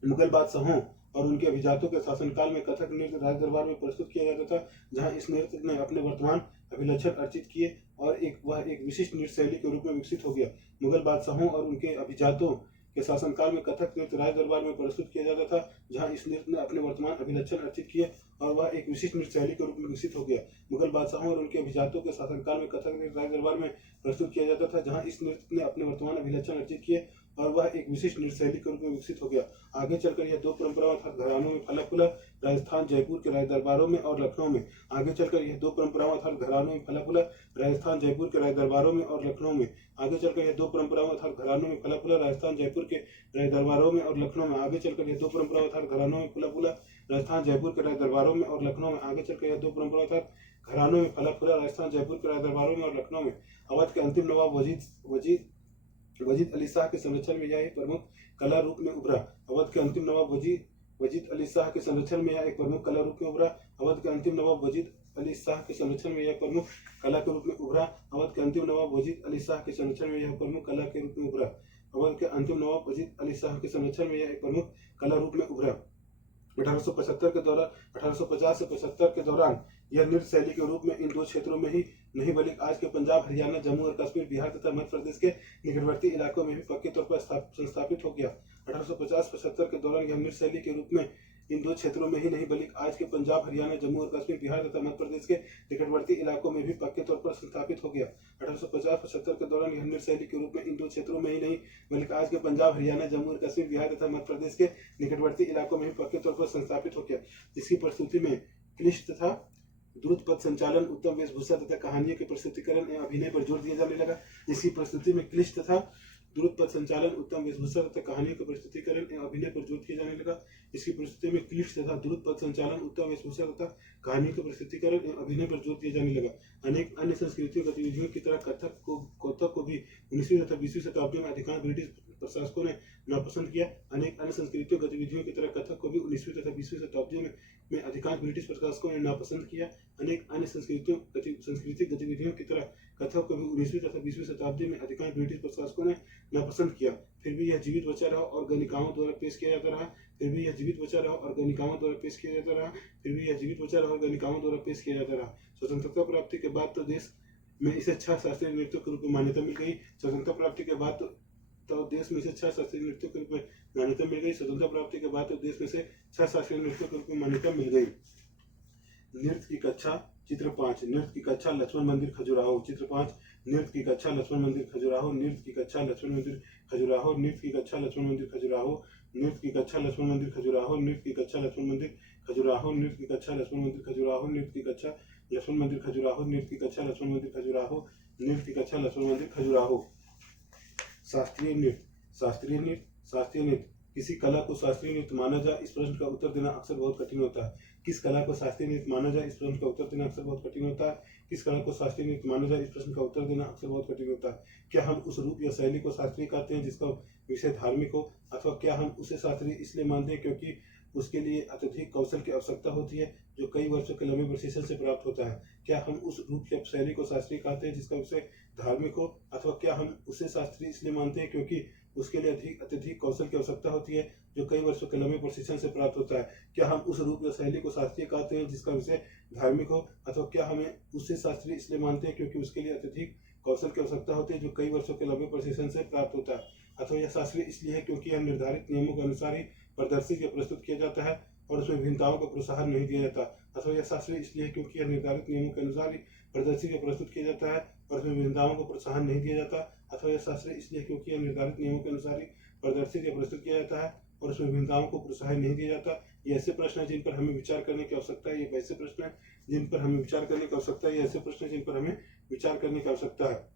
मुगल बादशाहों और उनके अभिजातों के शासनकाल में कथक नृत्य राज दरबार में प्रस्तुत किया जाता था, जहां इस नृत्य ने अपने वर्तमान अभिलक्षण अर्जित किए और वह एक विशिष्ट नृत्य शैली के रूप में विकसित हो गया। मुगल बादशाहों और उनके अभिजातों के शासनकाल में कथक नृत्य राज दरबार में प्रस्तुत किया जाता था, जहां इस नृत्य ने अपने वर्तमान अभिलक्षण अर्जित किए और वह एक विशिष्ट नृत्य शैली के रूप में विकसित हो गया। मुगल बादशाहों और उनके अभिजातों के शासनकाल में कथक नृत्य राज दरबार में प्रस्तुत किया जाता था, जहां इस नृत्य ने अपने वर्तमान अभिलक्षण अर्जित किए और वह एक विशिष्ट नृत्य शैली के रूप में विकसित हो गया। आगे चलकर यह दो परंपराओं अर्थात घरानों में फला फूला, राजस्थान जयपुर के राज दरबारों में और लखनऊ में। आगे चलकर यह दो परंपराओं अर्थात घरानों में फला फूला, राजस्थान जयपुर के राज दरबारों में और लखनऊ में। आगे चलकर यह दो परंपराओं अर्थात घरानों में फला फूला, राजस्थान जयपुर के राज दरबारों में और लखनऊ में। आगे चलकर यह दो परंपराओं अर्थात घरानों में फला फूला, राजस्थान जयपुर के राज दरबारों में और लखनऊ में। आगे चलकर यह दो परंपराओं अर्थात घरानों में फला फूला, राजस्थान जयपुर के राज दरबारों में और लखनऊ में। अवध के अंतिम नवाब वजीद अली शाह के संरक्षण में यह एक प्रमुख कला रूप में उभरा। अवध के अंतिम नवाब वजीद अली शाह के संरक्षण में यह एक प्रमुख कला रूप में उभरा। अवध के अंतिम नवाब वजीद अली शाह के संरक्षण में यह प्रमुख कला के रूप में उभरा। अवध के अंतिम नवाब वजीद अली शाह के संरक्षण में यह प्रमुख कला के रूप में उभरा। अवध के अंतिम नवाब वजीद अली शाह के संरक्षण में यह एक प्रमुख कला रूप में उभरा। 1850 से 75 के दौरान यह नृत्य शैली के रूप में इन दो क्षेत्रों में ही नहीं बल्कि आज के पंजाब, हरियाणा, जम्मू और कश्मीर, बिहार तथा मध्य प्रदेश के निकटवर्ती इलाकों में भी पक्के तौर पर संस्थापित हो गया। 1850-75 के दौरान यह नृत्य शैली के रूप में इन दो क्षेत्रों में ही नहीं बल्कि आज के पंजाब, हरियाणा, जम्मू और कश्मीर, बिहार तथा मध्य प्रदेश के निकटवर्ती इलाकों में भी पक्के तौर पर संस्थापित हो गया। 1850-75 के दौरान यह नृत्य शैली के रूप में इन दो क्षेत्रों में ही नहीं बल्कि आज के पंजाब, हरियाणा, जम्मू और कश्मीर, बिहार तथा मध्य प्रदेश के निकटवर्ती इलाकों में भी पक्के तौर पर संस्थापित हो गया। इसकी प्रस्तुति में क्लिष्ट तथा द्रुत पद संचालन, उत्तम वेशभूषा तथा कहानियों के प्रस्तुतिकरण एवं अभिनय पर जोर दिया जाने लगा। इसकी प्रस्तुति में क्लिष्ट तथा द्रुत पद संचालन, उत्तम वेशभूषा तथा कहानियों के प्रस्तुतिकरण एवं अभिनय पर जोर दिया जाने लगा। इसकी प्रस्तुति में क्लिष्ट तथा द्रुत पद संचालन, उत्तम वेशभूषा तथा कहानियों के प्रस्तुतिकरण एवं अभिनय पर जोर दिया जाने लगा। अनेक अन्य संस्कृतियों गतिविधियों की तरह कथक को भी 19वीं तथा 20वीं शताब्दी में अधिकांश ब्रिटिश प्रशासकों ने नापसंद किया। अनेक अन्य संस्कृतियों गतिविधियों की तरह कथक को भी 19वीं तथा 20वीं शताब्दियों में अधिकांश ब्रिटिश प्रशासकों ने नापसंद किया। अनेक अन्य सांस्कृतिक गतिविधियों की तरह कथक को भी 19वीं तथा 20वीं शताब्दी में अधिकांश ब्रिटिश प्रशासकों ने नापसंद किया। फिर भी यह जीवित बचा रहा और गणिकाओं द्वारा पेश किया जाता रहा। फिर भी यह जीवित बचा रहा और गणिकाओं द्वारा पेश किया जाता रहा। फिर भी यह जीवित बचा रहा और गणिकाओं द्वारा पेश किया जाता रहा। स्वतंत्रता प्राप्ति के बाद तो देश में इसे 6 शास्त्रीय नृत्यों के रूप में मान्यता मिल गई। स्वतंत्रता प्राप्ति के बाद तो देश में से 6 शास्त्रीय नृत्यों के रूप में मान्यता मिल गई। स्वतंत्रता प्राप्ति के बाद तो देश में से 6 शास्त्रीय नृत्यों के रूप में मान्यता मिल गई। नृत्य की कक्षा चित्र 5 नृत्य की कक्षा लक्ष्मण मंदिर खजुराहो। चित्र 5 नृत्य की कक्षा लक्ष्मण मंदिर खजुराहो। नृत्य की कक्षा लक्ष्मण मंदिर खजुराहो। नृत्य की कक्षा लक्ष्मण मंदिर खजुराहो। नृत्य की कक्षा लक्ष्मण मंदिर खजुराहो। नृत्य की कक्षा लक्ष्मण मंदिर खजुराहो। नृत्य की कक्षा लक्ष्मण मंदिर खजुराहो। नृत्य की कक्षा लक्ष्मण मंदिर खजुराहो। नृत्य की कक्षा लक्ष्मण मंदिर खजुराहो। नृत्य की कक्षा लक्ष्मण मंदिर खजुराहो। शास्त्रीय नृत्य। शास्त्रीय नृत्य। शास्त्रीय नृत्य किसी कला को शास्त्रीय नृत्य माना जाए, इस प्रश्न का उत्तर देना अक्सर बहुत कठिन होता है। किस कला को शास्त्रीय नृत्य माना जाए, इस प्रश्न का उत्तर देना अक्सर बहुत कठिन होता है। किस कला को शास्त्रीय नृत्य माना जाए, इस प्रश्न का उत्तर देना अक्सर बहुत कठिन होता है। क्या हम उस रूप या शैली को शास्त्रीय कहते हैं जिसका विषय धार्मिक हो, अथवा क्या हम उसे शास्त्रीय इसलिए मानते हैं क्योंकि उसके लिए अत्यधिक कौशल की आवश्यकता होती है जो कई वर्षों के लंबे प्रशिक्षण से प्राप्त होता है। क्या हम उस रूप या शैली को शास्त्रीय कहते हैं जिसका विषय धार्मिक हो, अथवा क्या हम उसे शास्त्रीय इसलिए मानते हैं क्योंकि उसके लिए अत्यधिक कौशल की आवश्यकता होती है जो कई वर्षों के लंबे प्रशिक्षण से प्राप्त होता है। क्या हम उस रूप या शैली को शास्त्रीय कहते हैं जिसका विषय धार्मिक हो, अथवा क्या हमें उसे शास्त्रीय इसलिए मानते हैं क्योंकि उसके लिए अत्यधिक कौशल की आवश्यकता होती है जो कई वर्षों के लंबे प्रशिक्षण से प्राप्त होता है। अथवा यह शास्त्रीय इसलिए है क्योंकि यह निर्धारित नियमों के अनुसार ही प्रदर्शित या प्रस्तुत किया जाता है और उसमें भिन्नताओं को प्रोत्साहन नहीं दिया जाता। अथवा यह शास्त्रीय इसलिए है क्योंकि यह निर्धारित नियमों के अनुसार ही प्रदर्शित या प्रस्तुत किया जाता है और उसमें भिन्नताओं को प्रोत्साहन नहीं दिया जाता। अथवा यह शास्त्रीय इसलिए क्योंकि यह निर्धारित नियमों के अनुसार ही प्रदर्शित या प्रस्तुत किया जाता है और उसमें भिन्नताओं को प्रोत्साहन नहीं दिया जाता। ये ऐसे प्रश्न हैं जिन पर हमें विचार करने की आवश्यकता है। ये वैसे प्रश्न हैं जिन पर हमें विचार करने की आवश्यकता है। ये ऐसे प्रश्न हैं जिन पर हमें विचार करने की आवश्यकता है।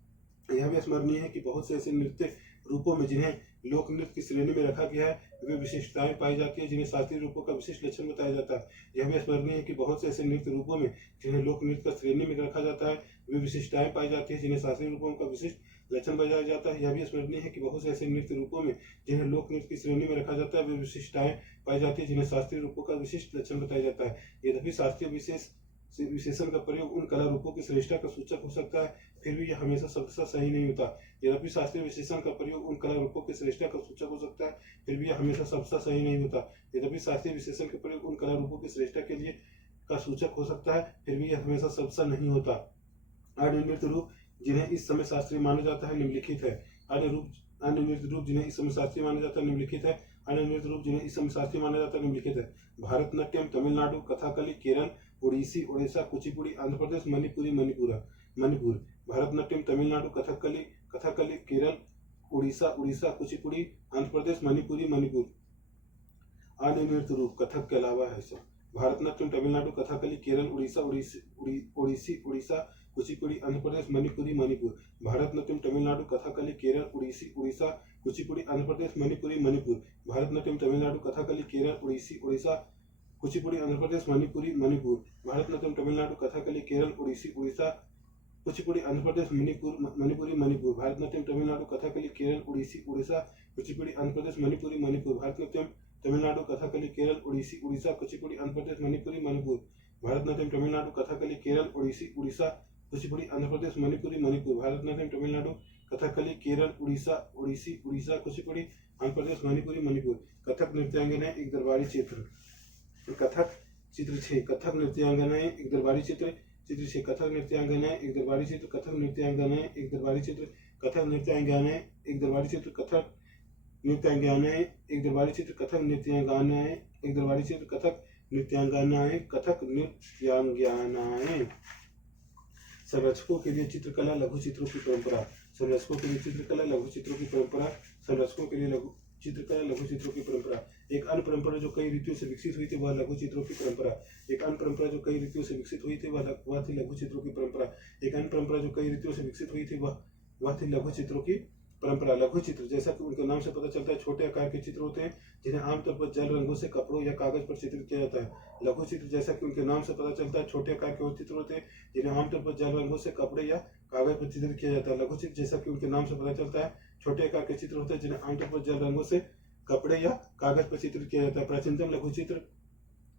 यह भी स्मरणीय है कि बहुत से ऐसे नृत्य रूपों में जिन्हें लोक नृत्य की श्रेणी में रखा गया है वे विशिष्टताएं पाई जाती है जिन्हें शास्त्रीय रूपों का विशिष्ट लक्षण बताया जाता है। यह भी स्मरणीय है कि बहुत से ऐसे नृत्य रूपों में जिन्हें लोक नृत्य का श्रेणी में रखा जाता है वे विशिष्टताएं पाई जाती है जिन्हें शास्त्रीय रूपों का विशिष्ट लक्षण बताया जाता है। यह भी स्मरणीय है कि बहुत से ऐसे नृत्य रूपों में जिन्हें लोक नृत्य की श्रेणी में रखा जाता है वे विशिष्टताएं पाई जाती है जिन्हें शास्त्रीय रूपों का विशिष्ट लक्षण बताया जाता है। यद्यपि शास्त्रीय विशेषण का प्रयोग उन कला रूपों की श्रेष्ठता का सूचक हो सकता है, फिर भी यह हमेशा शब्दशः सही नहीं होता। यद्यपि शास्त्रीय विशेषण का प्रयोग उन कला रूपों की श्रेष्ठता का सूचक हो सकता है, फिर भी यह हमेशा शब्दशः सही नहीं होता। यद्यपि शास्त्रीय विशेषण का प्रयोग उन कला रूपों की श्रेष्ठता के लिए का सूचक हो सकता है, फिर भी यह हमेशा शब्दशः नहीं होता। अन्य नृत्य रूप जिन्हें इस समय शास्त्रीय माना जाता है निम्नलिखित है। अनिर्णित रूप जिन्हें इस समय शास्त्रीय माना जाता है निम्नलिखित है। अनिर्णित रूप जिन्हें इस समय शास्त्रीय माना जाता है निम्नलिखित है। भारतनाट्यम तमिलनाडु, कथकली केरल, ओडिसी ओडिशा, कुचिपुड़ी आंध्र प्रदेश, मणिपुरी मणिपुर। भारतनाट्यम तमिलनाडु, कथकली केरल, उड़ीसा, कुचिपुड़ी आंध्र प्रदेश, मणिपुरी मणिपुर। अनिर्णित रूप कथक के अलावा है सब। भारतनाट्यम तमिलनाडु, कथकली केरल, ओडिसी ओडिशा, कुचिपुड़ी आंध्र प्रदेश, मणिपुरी मणिपुर। भारतनाट्यम तमिलनाडु, कथकली केरल, उड़ीसा, कुचिपुड़ी आंध्र प्रदेश, मणिपुरी मणिपुर। भारतनाट्यम तमिलनाडु, कथकली केरल, उड़ीसा, कुचिपुड़ी आंध्र प्रदेश, मणिपुरी मणिपुर। भारतनाट्यम तमिलनाडु, कथकली केरल, उड़ीसा, कुचिपुड़ी आंध्र प्रदेश, मणिपुरी मणिपुर। भारतनाट्यम तमिलनाडु, कथकली केरल, उड़ीसा, कुचिपुड़ी आंध्र प्रदेश, मणिपुरी मणिपुर। भारतनाट्यम तमिलनाडु, कथकली केरल, उड़ीसा, कुचिपुड़ी आंध्र प्रदेश, मणिपुरी मणिपुर। भारतनाट्यम तमिलनाडु, कथकली केरल, उड़ीसा, कुचिपुड़ी आंध्र प्रदेश, मणिपुरी मणिपुर। भारतनाट्यम तमिलनाडु, कथकली केरल, उड़ीसा, कुचिपुड़ी आंध्र प्रदेश, मणिपुरी मणिपुर। कथक नृत्यांगनाएं एक दरबारी चित्र। कथक चित्र 6। कथक नृत्यांगनाएं एक दरबारी चित्र। चित्र 6। कथक नृत्यांगनाएं एक दरबारी चित्र। कथक नृत्यांगनाएं एक दरबारी चित्र। कथक नृत्यांगनाएं एक दरबारी चित्र। कथक नृत्यांगनाएं एक दरबारी चित्र। कथक नृत्यांगनाएं एक दरबारी चित्र। कथक नृत्यांगनाएं कथक नृत्यांगनाएं। संरक्षकों के लिए चित्रकला लघु चित्रों की परंपरा। संरक्षकों के लिए चित्रकला लघु चित्रों की परंपरा। संरक्षकों के लिए चित्रकला लघु चित्रों की परंपरा। एक अन्य परंपरा जो कई रीतियों से विकसित हुई थी वह लघु चित्रों की परंपरा। एक अन्य परंपरा जो कई रीतियों से विकसित हुई थी वह थी लघु चित्रों की परंपरा। एक अन्य परंपरा जो कई रीतियों से विकसित हुई थी वह थी लघु चित्रों की परंपरा। लघु चित्र जैसा कि उनके नाम से पता चलता है छोटे आकार के चित्र होते हैं जिन्हें आमतौर पर जल रंगों से कपड़ों या कागज पर चित्रित किया जाता है। लघु चित्र जैसा कि उनके नाम से पता चलता है छोटे आकार के चित्र होते हैं जिन्हें आमतौर पर जल रंगों से कपड़े या कागज पर चित्रित किया जाता है। लघु चित्र जैसा कि उनके नाम से पता चलता है छोटे आकार के चित्र होते हैं जिन्हें आमतौर पर जल रंगों से कपड़े या कागज पर चित्रित किया जाता है। प्राचीनतम लघु चित्र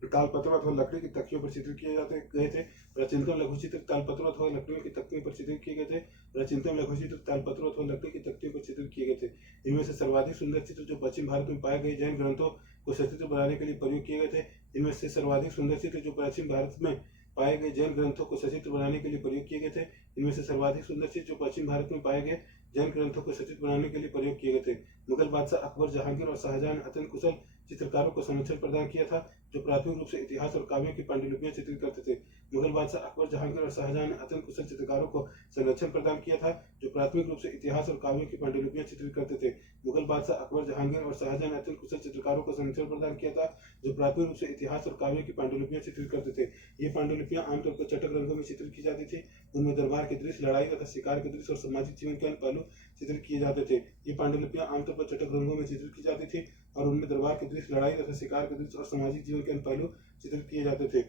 तालपत्रों अथवा लकड़ी की तख्तियों पर चित्रित किए जाते गए थे। प्राचीनतम लघु चित्र तालपत्रों अथवा लकड़ियों की तख्तियों पर चित्रित किए गए थे। प्राचीनतम लघु चित्र तालपत्रों अथवा लकड़ी की तख्तियों पर चित्रित किए गए थे। इनमें से सर्वाधिक सुंदर चित्र जो पश्चिम भारत में पाए गए जैन ग्रंथों को सचित्र बनाने के लिए प्रयोग किए गए थे। इनमें से सर्वाधिक सुंदर चित्र जो पश्चिम भारत में पाए गए जैन ग्रंथों को सचित्र बनाने के लिए प्रयोग किए गए थे। इनमें से सर्वाधिक सुंदर चित्र जो पश्चिम भारत में पाए गए जैन ग्रंथों को सचित्र बनाने के लिए प्रयोग किए गए थे। मुगल बादशाह अकबर, जहांगीर और शाहजहां ने अत्यंत कुशल चित्रकारों को संरक्षण प्रदान किया था जो प्राथमिक रूप से इतिहास और काव्यों की पांडुलिपियां चित्रित करते थे। मुगल बादशाह अकबर, जहांगीर और शाहजहां ने अत्यंत कुशल चित्रकारों को संरक्षण प्रदान किया था जो प्राथमिक रूप से इतिहास और काव्यों की पांडुलिपियां चित्रित करते थे। मुगल बादशाह अकबर, जहांगीर और शाहजहां ने अत्यंत कुशल चित्रकारों को संरक्षण प्रदान किया था जो प्राथमिक रूप से इतिहास और काव्यों की पांडुलिपियां चित्रित करते थे। ये पांडुलिपियां आमतौर पर चटक रंगों में चित्रित की जाती थी। उनमें दरबार के दृश्य, लड़ाई तथा शिकार के दृश्य और सामाजिक जीवन के अन्य पहलू चित्रित किए जाते थे। ये पांडुलिपियां आमतौर पर चटक रंगों में चित्रित की जाती थी और उनमें दरबार के दृश्य, लड़ाई तथा शिकार के दृश्य और सामाजिक जीवन के अन्य पहलू चित्रित किए जाते थे।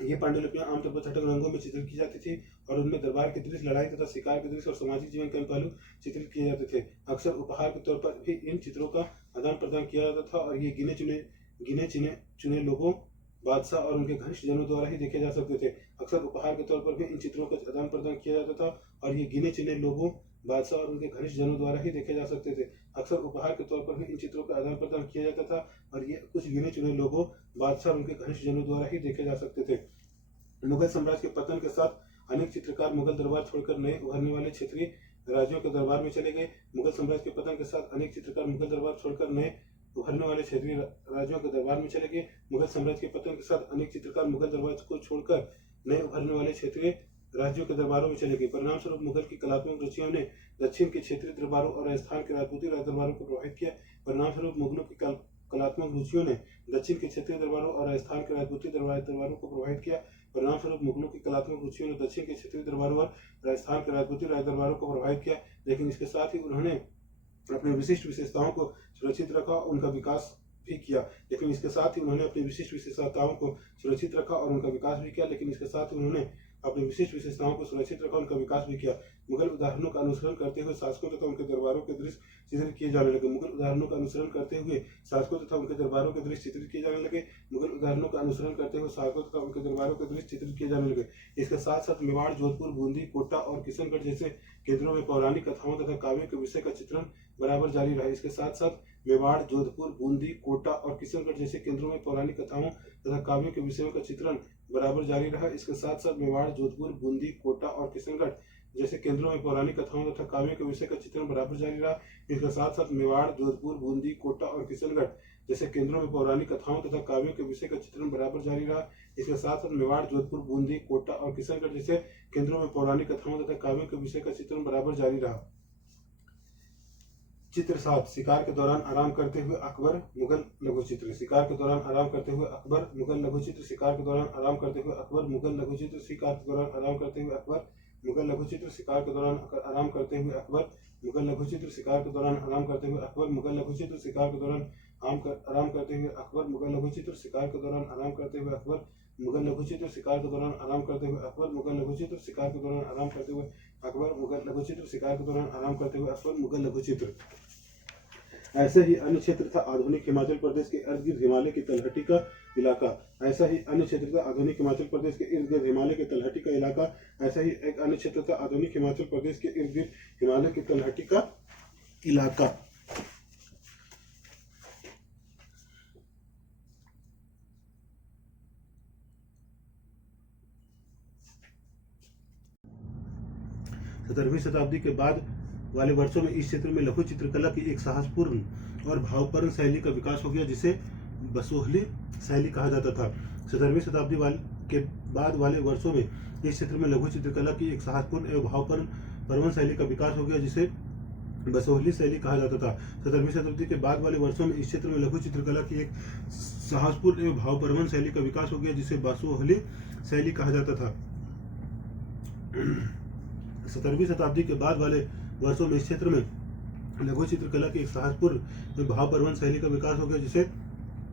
ये पांडुलिपियां आमतौर पर चटक रंगों में चित्रित की जाती थी और उनमें दरबार के दृश्य, लड़ाई तथा शिकार के दृश्य और सामाजिक जीवन के अन्य पहलू चित्रित किए जाते थे। अक्सर उपहार के तौर पर भी इन चित्रों का आदान प्रदान किया जाता था और ये गिने चुने लोगों, बादशाह और उनके घनिष्ठ जनों द्वारा ही देखे जा सकते थे। अक्सर उपहार के तौर पर भी इन चित्रों का आदान प्रदान किया जाता था और ये गिने चुने लोगों, बादशाह और उनके घनिष्ठ जनों द्वारा ही देखे जा सकते थे। अक्सर उपहार के तौर पर भी इन चित्रों का आदान प्रदान किया जाता था और ये कुछ गिने चुने लोगों, बादशाह और उनके घनिष्ठ जनों द्वारा ही देखे जा सकते थे। मुगल साम्राज्य के पतन के साथ अनेक चित्रकार मुगल दरबार छोड़कर नए उभरने वाले क्षेत्रीय राज्यों के दरबार में चले गए। मुगल साम्राज्य के पतन के साथ अनेक चित्रकार मुगल दरबार छोड़कर नए उभरने वाले क्षेत्रीय राज्यों के दरबार में चले गए। मुगल साम्राज्य के पतन के साथ अनेक चित्रकार मुगल दरबार को छोड़कर नए उभरने वाले क्षेत्रीय राज्यों के दरबारों में चले गए। परिणाम स्वरूप मुगल की कलात्मक रुचियों ने दक्षिण के क्षेत्रीय दरबारों और राजस्थान के राजपूती दरबारों को प्रभावित किया। परिणाम स्वरूप मुगलों की कलात्मक रुचियों ने दक्षिण के क्षेत्रीय दरबारों और राजस्थान के राजपूती दरबारों को प्रभावित किया। परिणाम स्वरूप मुगलों की कलात्मक रुचियों ने दक्षिण के क्षेत्रीय दरबारों और राजस्थान के राजपूती दरबारों को प्रभावित किया, लेकिन इसके साथ ही उन्होंने अपने विशिष्ट विशेषताओं को सुरक्षित रखा और उनका विकास भी किया। लेकिन इसके साथ ही उन्होंने अपनी विशिष्ट विशेषताओं को सुरक्षित रखा और उनका विकास भी किया। लेकिन इसके साथ ही उन्होंने अपनी विशिष्ट विशेषताओं को सुरक्षित रखा और उनका विकास भी किया। मुगल उदाहरणों का अनुसरण करते हुए शासकों तथा उनके दरबारों के दृश्य चित्रित किए जाने लगे। मुगल उदाहरणों का अनुसरण करते हुए शासकों तथा उनके दरबारों के दृश्य चित्रित किए जाने लगे। मुगल उदाहरणों का अनुसरण करते हुए शासकों तथा उनके दरबारों के दृश्य चित्रित किए जाने लगे। इसके साथ साथ मेवाड़, जोधपुर, बूंदी, कोटा और किशनगढ़ जैसे केंद्रों में पौराणिक कथाओं तथा काव्यों के विषय का चित्रण बराबर जारी रहा। इसके साथ साथ मेवाड़, जोधपुर, बूंदी, कोटा और किशनगढ़ जैसे केंद्रों में पौराणिक कथाओं तथा काव्यों के विषयों का चित्रण बराबर जारी रहा। इसके साथ साथ मेवाड़, जोधपुर, बूंदी, कोटा और किशनगढ़ जैसे केंद्रों में पौराणिक कथाओं तथा काव्यों के विषय का चित्रण बराबर जारी रहा। इसके साथ साथ मेवाड़, जोधपुर, बूंदी, कोटा और किशनगढ़ जैसे केंद्रों में पौराणिक कथाओं तथा काव्यों के विषय का चित्रण बराबर जारी रहा। इसके साथ साथ मेवाड़, जोधपुर, बूंदी, कोटा और किशनगढ़ जैसे केंद्रों में पौराणिक कथाओं तथा काव्यों के विषय का चित्रण बराबर जारी रहा। चित्र 7, शिकार के दौरान आराम करते हुए अकबर, मुगल लघु चित्र। शिकार के दौरान आराम करते हुए अकबर, मुगल लघु चित्र। शिकार के दौरान आराम करते हुए अकबर, मुगल लघु चित्र। शिकार के दौरान आराम करते हुए अकबर, मुगल लघु चित्र। शिकार के दौरान आराम करते हुए अकबर, मुगल लघु चित्र। शिकार के दौरान आराम करते हुए अकबर, मुगल लघु चित्र। शिकार के दौरान आराम करते हुए अकबर, मुगल लघु चित्र। शिकार के दौरान आराम करते हुए अकबर, मुगल लघु चित्र। शिकार के दौरान आराम करते हुए अकबर, मुगल लघु चित्र। शिकार के दौरान आराम करते हुए अकबर, मुगल लघु चित्र। शिकार के दौरान आराम करते हुए अकबर, मुगल लघु चित्र। ऐसे ही अन्य क्षेत्र था आधुनिक हिमाचल प्रदेश के इर्द गिर्द हिमालय की तलहटी का इलाका। ऐसा ही अन्य क्षेत्र था आधुनिक हिमाचल प्रदेश के इर्द गिर्द हिमालय के तलहटी का इलाका। ऐसा ही एक अन्य क्षेत्र था आधुनिक हिमाचल प्रदेश के इर्द गिर्द हिमालय की तलहटी का इलाका। सत्रहवीं शताब्दी के बाद वाले वर्षों में इस क्षेत्र में लघु चित्रकला की एक साहसपूर्ण और भावपूर्ण शैली का विकास हो गया, जिसे बसोहली शैली कहा जाता था। 17वीं शताब्दी के बाद वाले वर्षों में इस क्षेत्र में लघु चित्रकला की एक साहसपूर्ण एवं भावपूर्ण शैली का विकास हो गया, जिसे बसोहली शैली कहा जाता था। 17वीं शताब्दी के बाद वाले वर्षों में इस क्षेत्र में लघु चित्रकला की एक साहसपूर्ण एवं भावपूर्ण शैली का विकास हो गया, जिसे बसोहली शैली कहा जाता था। 17वीं शताब्दी के बाद वाले वर्षों में इस क्षेत्र में लघु चित्रकला की एक साहसपूर्ण भावपूर्ण शैली का विकास हो गया, जिसे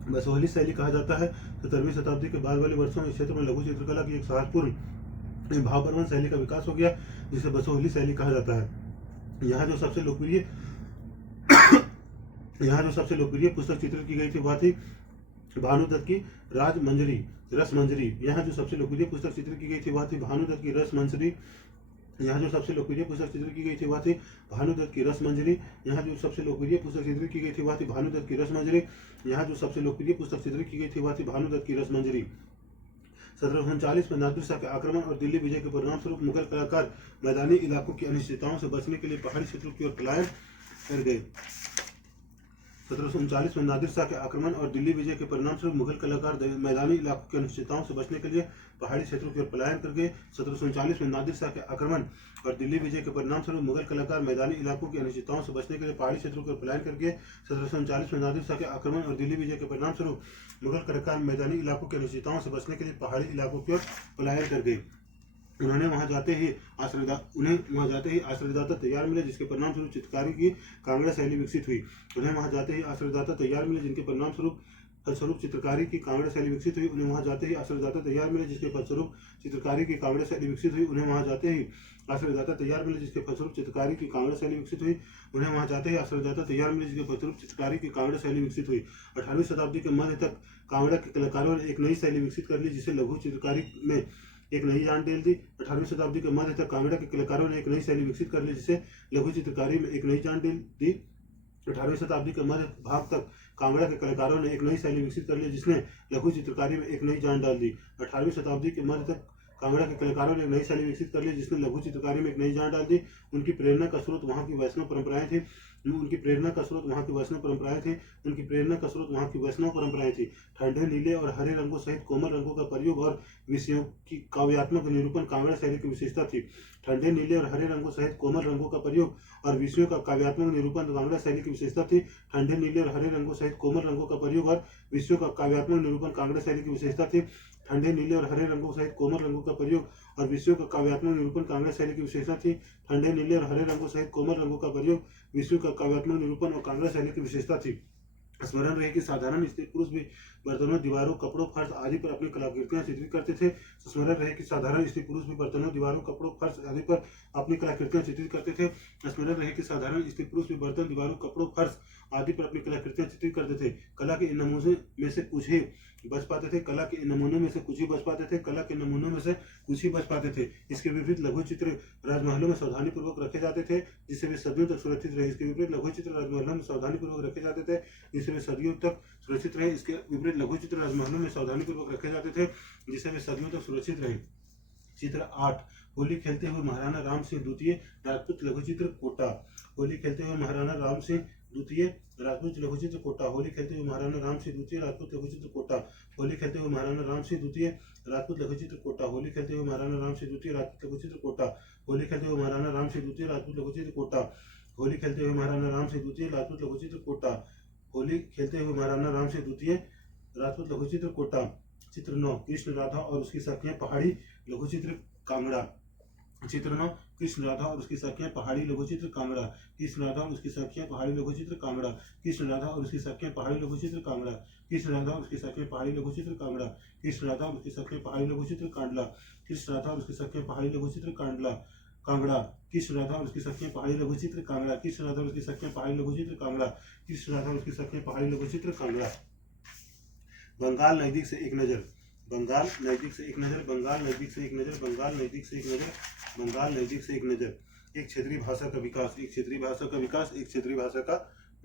बसोहली शैली कहा जाता है। 17वीं शताब्दी के बाद वाले वर्षों में इस क्षेत्र में लघु चित्रकला की एक साहसपूर्ण भावपूर्ण शैली का विकास हो गया, जिसे बसोहली शैली कहा जाता है। यहाँ जो सबसे लोकप्रिय पुस्तक चित्रित की गई थी वह थी भानुदत्त की राजमंजरी, रसमंजरी। यहाँ जो सबसे लोकप्रिय पुस्तक चित्रित की गई थी वह थी भानुदत्त की रसमंजरी। यहाँ जो सबसे लोकप्रिय पुस्तक चित्रित की गई थी वह थी भानुदत्त की रसमंजरी। यहाँ जो सबसे लोकप्रिय पुस्तक चित्रित की गई थी वह थी भानुदत्त की रसमंजरी। यहाँ जो सबसे लोकप्रिय पुस्तक चित्रित की गई थी वह थी भानुदत्त की रसमंजरी। 1739 में नादिर शाह के आक्रमण और दिल्ली विजय के परिणाम स्वरूप मुगल कलाकार मैदानी इलाकों की अनिश्चितताओं से बचने के लिए पहाड़ी क्षेत्रों की ओर पलायन कर गए। 1739 में नादिर शाह के आक्रमण और दिल्ली विजय के परिणाम स्वरूप मुगल कलाकार मैदानी इलाकों की अनिश्चितताओं से बचने के लिए पहाड़ी क्षेत्रों की ओर पलायन कर गए। 1739 में नादिर शाह के आक्रमण और दिल्ली विजय के परिणाम स्वरूप मुगल कलाकार मैदानी इलाकों की अनिश्चितताओं से बचने के लिए पहाड़ी क्षेत्रों की ओर पलायन कर गए। 1739 में नादिर शाह के आक्रमण और दिल्ली विजय के परिणाम स्वरूप मुगल कलाकार मैदानी इलाकों की अनिश्चितताओं से बचने के लिए पहाड़ी इलाकों की ओर पलायन कर गए। उन्हें वहां जाते ही आश्रयदाता तैयार मिले, जिसके परिणाम स्वरूप चित्रकारी की कांगड़ा शैली विकसित हुई। उन्हें वहां जाते ही आश्रयदाता तैयार मिले, जिनके परिणाम स्वरूप चित्रकारी की कांगड़ा शैली विकसित हुई। उन्हें वहां जाते ही आश्रयदाता तैयार मिले, जिसके फलस्वरूप चित्रकारी की कांगड़ा शैली विकसित हुई। उन्हें वहां जाते ही आश्रयदाता तैयार मिले, जिसके फलस्वरूप चित्रकारी की कांगड़ा शैली विकसित हुई। उन्हें वहां जाते ही आश्रयदाता तैयार मिले, जिसके फलस्वरूप चित्रकारी की कांगड़ा शैली विकसित हुई। 18वीं शताब्दी के मध्य तक कांगड़ा के कलाकारों ने एक नई शैली विकसित कर ली, जिसे लघु चित्रकारी में एक नई जान डेल दी। 18वीं शताब्दी के मध्य तक कांगड़ा के कलाकारों ने एक नई शैली विकसित कर ली, जिसे लघु चित्रकारी में एक नई जान डेल दी। 18वीं शताब्दी के मध्य भाग तक कांगड़ा के कलाकारों ने एक नई शैली विकसित कर ली, जिसने लघु चित्रकारी में एक नई जान डाल दी। 18वीं शताब्दी के मध्य तक कांगड़ा के कलाकारों ने एक नई शैली विकसित कर ली, जिसने लघु चित्रकारी में एक नई जान डाल दी। उनकी प्रेरणा का स्रोत वहाँ की वैष्णव परंपराएं थी। ठंडे नीले और हरे रंगों सहित कोमल रंगों का प्रयोग और विषयों की काव्यात्मक निरूपण कांगड़ा शैली की विशेषता थी। ठंडे नीले और हरे रंगों सहित कोमल रंगों का प्रयोग और विषयों का काव्यात्मक निरूपण कांगड़ा शैली की विशेषता थी। ठंडे नीले और हरे रंगों सहित कोमल रंगों का प्रयोग और विषयों का काव्यात्मक निरूपण कांगड़ा शैली की विशेषता थी। ठंडे नीले और हरे रंगों सहित कोमल रंगों का प्रयोग और विषयों का काव्यात्मक निरूपण कांगड़ा शैली की विशेषता थी। ठंडे नीले और हरे रंगों सहित कोमल रंगों का प्रयोग विषयों का काव्यात्मक निरूपण और कांगड़ा शैली की विशेषता थी। स्मरण रहे कि साधारण स्त्री पुरुष भी बर्तनों, दीवारों, कपड़ों, फर्श आदि पर अपनी कलाकृतियां चित्रित करते थे। स्मरण रहे कि साधारण स्त्री पुरुष भी बर्तनों, दीवारों, कपड़ों, फर्श आदि पर अपनी कलाकृतियां चित्रित करते थे। स्मरण रहे कि साधारण स्त्री पुरुष भी बर्तन, दीवारों, कपड़ों, फर्श आदि पर अपनी कलाकृतियां चित्रित करते थे। कला के इन नमूनों में से कुछ ही बच पाते थे। इसके विपरीत लघु चित्र राजमहलों में सावधानी पूर्वक रखे जाते थे, जिससे वे सदियों तक सुरक्षित रहे। इसके विपरीत लघु चित्र राजमहलों में सावधानी पूर्वक रखे जाते थे, जिससे वे सदियों तक सुरक्षित रहे। इसके विपरीत लघु चित्र राजमहलों में सावधानी पूर्वक रखे जाते थे, जिससे वे सदियों तक सुरक्षित रहे। चित्र 8 होली खेलते हुए महाराणा राम सिंह द्वितीय राजपूत लघुचित्र कोटा। होली खेलते हुए महाराणा राम सिंह द्वितीय राजपूत लघुचित्र कोटा। होली खेलते हुए महाराणा राम सिंह द्वितीय राजपूत लघुचित्र कोटा। होली खेलते हुए महाराणा राम सिंह द्वितीय राजपूत लघुचित्र कोटा। होली खेलते हुए महाराणा राम सिंह द्वितीय राजपूत लघुचित्र कोटा। होली खेलते हुए महाराणा राम सिंह द्वितीय राजपूत लघुचित्र कोटा। होली खेलते हुए महाराणा राम सिंह द्वितीय राजपूत लघुचित्र कोटा। होली खेलते हुए महाराणा राम सिंह द्वितीय राजपूत लघुचित्र कोटा। चित्र 9 कृष्ण राधा और उसकी सखियां पहाड़ी लघुचित्र कांगड़ा। चित्र 9 कृष्ण राधा और उसकी सखियां पहाड़ी लघुचित्र कांगड़ा। कृष्ण राधा और उसकी सखियां पहाड़ी लघुचित्र कांगड़ा। कृष्ण राधा और उसकी सखियां पहाड़ी लघुचित्र कांगड़ा। कृष्ण राधा और उसकी सखियां पहाड़ी लघुचित्र कांगड़ा। कृष्ण राधा और उसकी सखियां पहाड़ी लघुचित्र कांडला। कृष्ण राधा और उसकी सखियां पहाड़ी लघुचित्र कांडला कांगड़ा। कृष्ण राधा और उसकी सखियां पहाड़ी लघुचित्र कांगड़ा। कृष्ण राधा और उसकी सखियां पहाड़ी लघुचित्र कांगड़ा। कृष्ण राधा और उसकी सखियां पहाड़ी लघुचित्र कांगड़ा। बंगाल नजदीक से एक नजर। बंगाल नजदीक से एक नजर। बंगाल नजदीक से एक नजर। बंगाल नजदीक से एक नजर। बंगाल नजदीक से एक नजर। एक क्षेत्रीय भाषा का विकास। एक क्षेत्रीय भाषा का विकास। एक क्षेत्रीय भाषा का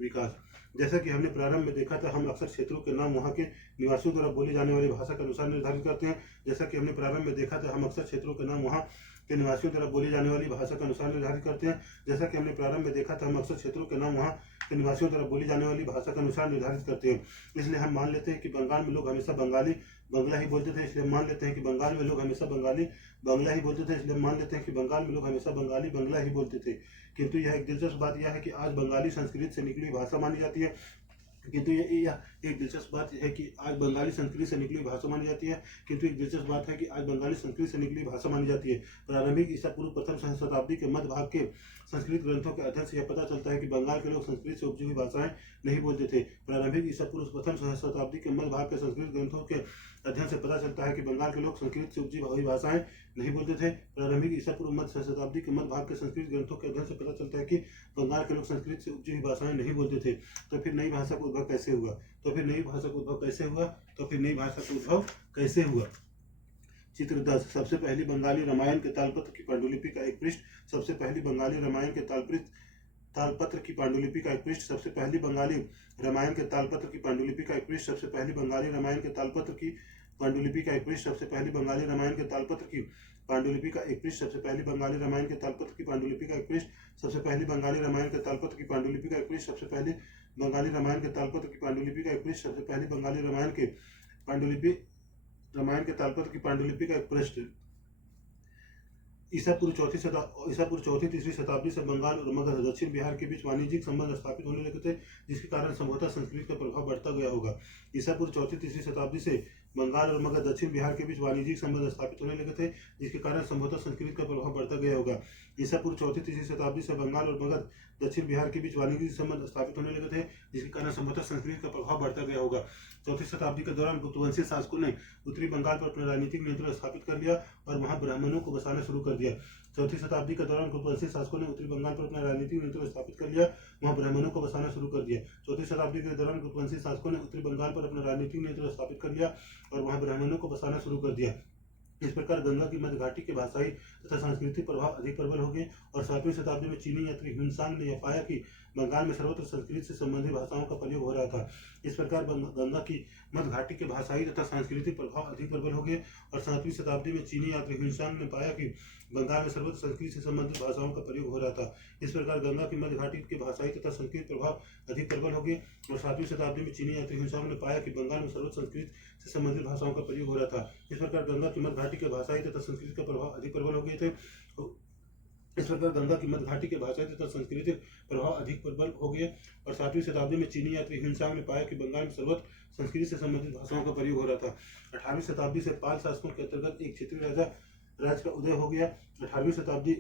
विकास। जैसा कि हमने प्रारंभ में देखा था, हम अक्सर क्षेत्रों के नाम वहाँ के निवासियों द्वारा बोली जाने वाली भाषा के अनुसार निर्धारित करते हैं। जैसा कि हमने प्रारंभ में देखा था, हम अक्सर क्षेत्रों के नाम वहाँ के निवासियों द्वारा बोली जाने वाली भाषा के अनुसार निर्धारित करते हैं। जैसा कि हमने प्रारंभ में देखा था, हम अक्सर क्षेत्रों के नाम वहाँ के निवासियों द्वारा बोली जाने वाली भाषा के अनुसार निर्धारित करते हैं। इसलिए हम मान लेते हैं कि बंगाल में लोग हमेशा बंगाली बंगला ही बोलते थे, इसलिए मान लेते हैं कि बंगाल में लोग हमेशा बंगाली बंगला ही बोलते थे, इसलिए मान लेते हैं कि बंगाल में लोग हमेशा बंगाली बंगला ही बोलते थे। किंतु यह एक दिलचस्प बात यह है कि आज बंगाली संस्कृत से निकली भाषा मानी जाती है। किंतु यह एक दिलचस्प बात है कि आज बंगाली संस्कृत से निकली भाषा मानी जाती है। किंतु एक दिलचस्प बात है कि आज बंगाली संस्कृत से निकली भाषा मानी जाती है। प्रारंभिक ईसा पूर्व प्रथम शताब्दी के मध्य भाग के संस्कृत ग्रंथों के अध्ययन से यह पता चलता है कि बंगाल के लोग संस्कृत से उपजी हुई भाषाएं नहीं बोलते थे। प्रारंभिक ईसा पूर्व प्रथम शताब्दी के मध्य भाग के संस्कृत ग्रंथों के अध्ययन से पता चलता है कि बंगाल के लोग संस्कृत से उपजी हुई भाषाएं नहीं बोलते थे। प्रारंभिक ईसा पूर्व मध्य शताब्दी के मध्य भाग के संस्कृत ग्रंथों के अध्ययन से पता चलता है कि बंगाल के लोग संस्कृत से उपजी हुई भाषाएं नहीं बोलते थे। तो फिर नई भाषा का उद्भव कैसे हुआ? तो फिर नई भाषा का उद्भव कैसे हुआ? तो फिर नई भाषा का उद्भव कैसे हुआ? चित्र 10 सबसे पहली बंगाली रामायण के तालपत्र की पांडुलिपि का एक पृष्ठ। सबसे पहली बंगाली रामायण के तालपत्र की पांडुलिपि का एक पृष्ठ। सबसे पहली बंगाली रामायण के तालपत्र की पांडुलिपि का एक पृष्ठ। सबसे पहली बंगाली रामायण के तालपत्र की पांडुलिपि का एक पृष्ठ। सबसे पहली बंगाली रामायण के तालपत्र की पांडुलिपि का एक पृष्ठ। सबसे पहली बंगाली रामायण के तालपत्र की पांडुलिपि का एक पृष्ठ। सबसे पहली बंगाली रामायण के तालपत्र की पांडुलिपि का एक पृष्ठ। सबसे पहली बंगाली रामायण के तालपत्र की पांडुलिपि का एक पृष्ठ। सबसे पहली बंगाली रामायण के तालपत्र की पांडुलिपि का एक पृष्ठ। ईसा पूर्व चौथी तीसरी शताब्दी से बंगाल और मगध दक्षिण बिहार के बीच वाणिज्यिक संबंध स्थापित होने लगे थे, जिसके कारण संभवतः संस्कृत का प्रभाव बढ़ता गया होगा। ईसा पूर्व चौथी तीसरी शताब्दी से बंगाल और मगध दक्षिण बिहार के बीच वाणिज्यिक संबंध स्थापित होने लगे थे, जिसके कारण संभवतः संस्कृत का प्रभाव बढ़ता गया होगा। ईसा पूर्व चौथी तीसरी शताब्दी से बंगाल और मगध दक्षिण बिहार के बीच वाणिज्यिक संबंध स्थापित होने लगे थे, जिसके कारण संभवतः संस्कृत का प्रभाव बढ़ता गया होगा। चौथी शताब्दी के दौरान गुप्तवंशीय शासकों ने उत्तरी बंगाल पर अपना राजनीतिक नियंत्रण स्थापित कर लिया और वहां ब्राह्मणों को बसाना शुरू कर दिया। चौथी शताब्दी के दौरान गुप्तवंशीय शासकों ने उत्तरी बंगाल पर अपना राजनीतिक नियंत्रण स्थापित कर लिया, वहां ब्राह्मणों को बसाना शुरू कर दिया। चौथी शताब्दी के दौरान गुप्तवंशीय शासकों ने उत्तरी बंगाल पर अपना राजनीतिक नियंत्रण स्थापित कर लिया और वहां ब्राह्मणों को बसाना शुरू कर दिया। इस प्रकार गंगा की मध्य घाटी के भाषाई तथा सांस्कृतिक प्रभाव अधिक प्रबल हो गए और 7वीं शताब्दी में चीनी यात्री ह्यूनसांग ने यह पाया कि बंगाल में सर्वत्र संस्कृत से संबंधित भाषाओं का प्रयोग हो रहा था। इस प्रकार गंगा की मध्य घाटी के भाषाई तथा सांस्कृतिक प्रभाव अधिक प्रबल हो गए और 7वीं शताब्दी में चीनी यात्री ह्यूनसांग ने पाया कि बंगाल में सर्वत्र संस्कृत से संबंधित भाषाओं का प्रयोग हो रहा था। इस प्रकार गंगा की मध्य घाटी के भाषाई तथा सांस्कृतिक प्रभाव अधिक प्रबल हो गए और 7वीं शताब्दी में चीनी यात्री ह्यूनसांग ने पाया कि बंगाल में सर्वत्र संस्कृत से संबंधित भाषाओं का प्रयोग हो रहा था। इस प्रकार गंगा की मध्य घाटी के भाषाई तथा संस्कृत का प्रभाव अधिक प्रबल हो गए थे। इस प्रकार गंगा की मध्य घाटी के भाषाई तथा सांस्कृतिक प्रभाव अधिक प्रबल हो गए और 7वीं शताब्दी में चीनी यात्री ह्यूनसांग ने पाया कि बंगाल में सर्वत्र संस्कृत से संबंधित भाषाओं का प्रयोग हो रहा था। 18वीं शताब्दी से पाल शासकों के अंतर्गत एक क्षेत्रीय राज्य का उदय हो गया। 8वीं शताब्दी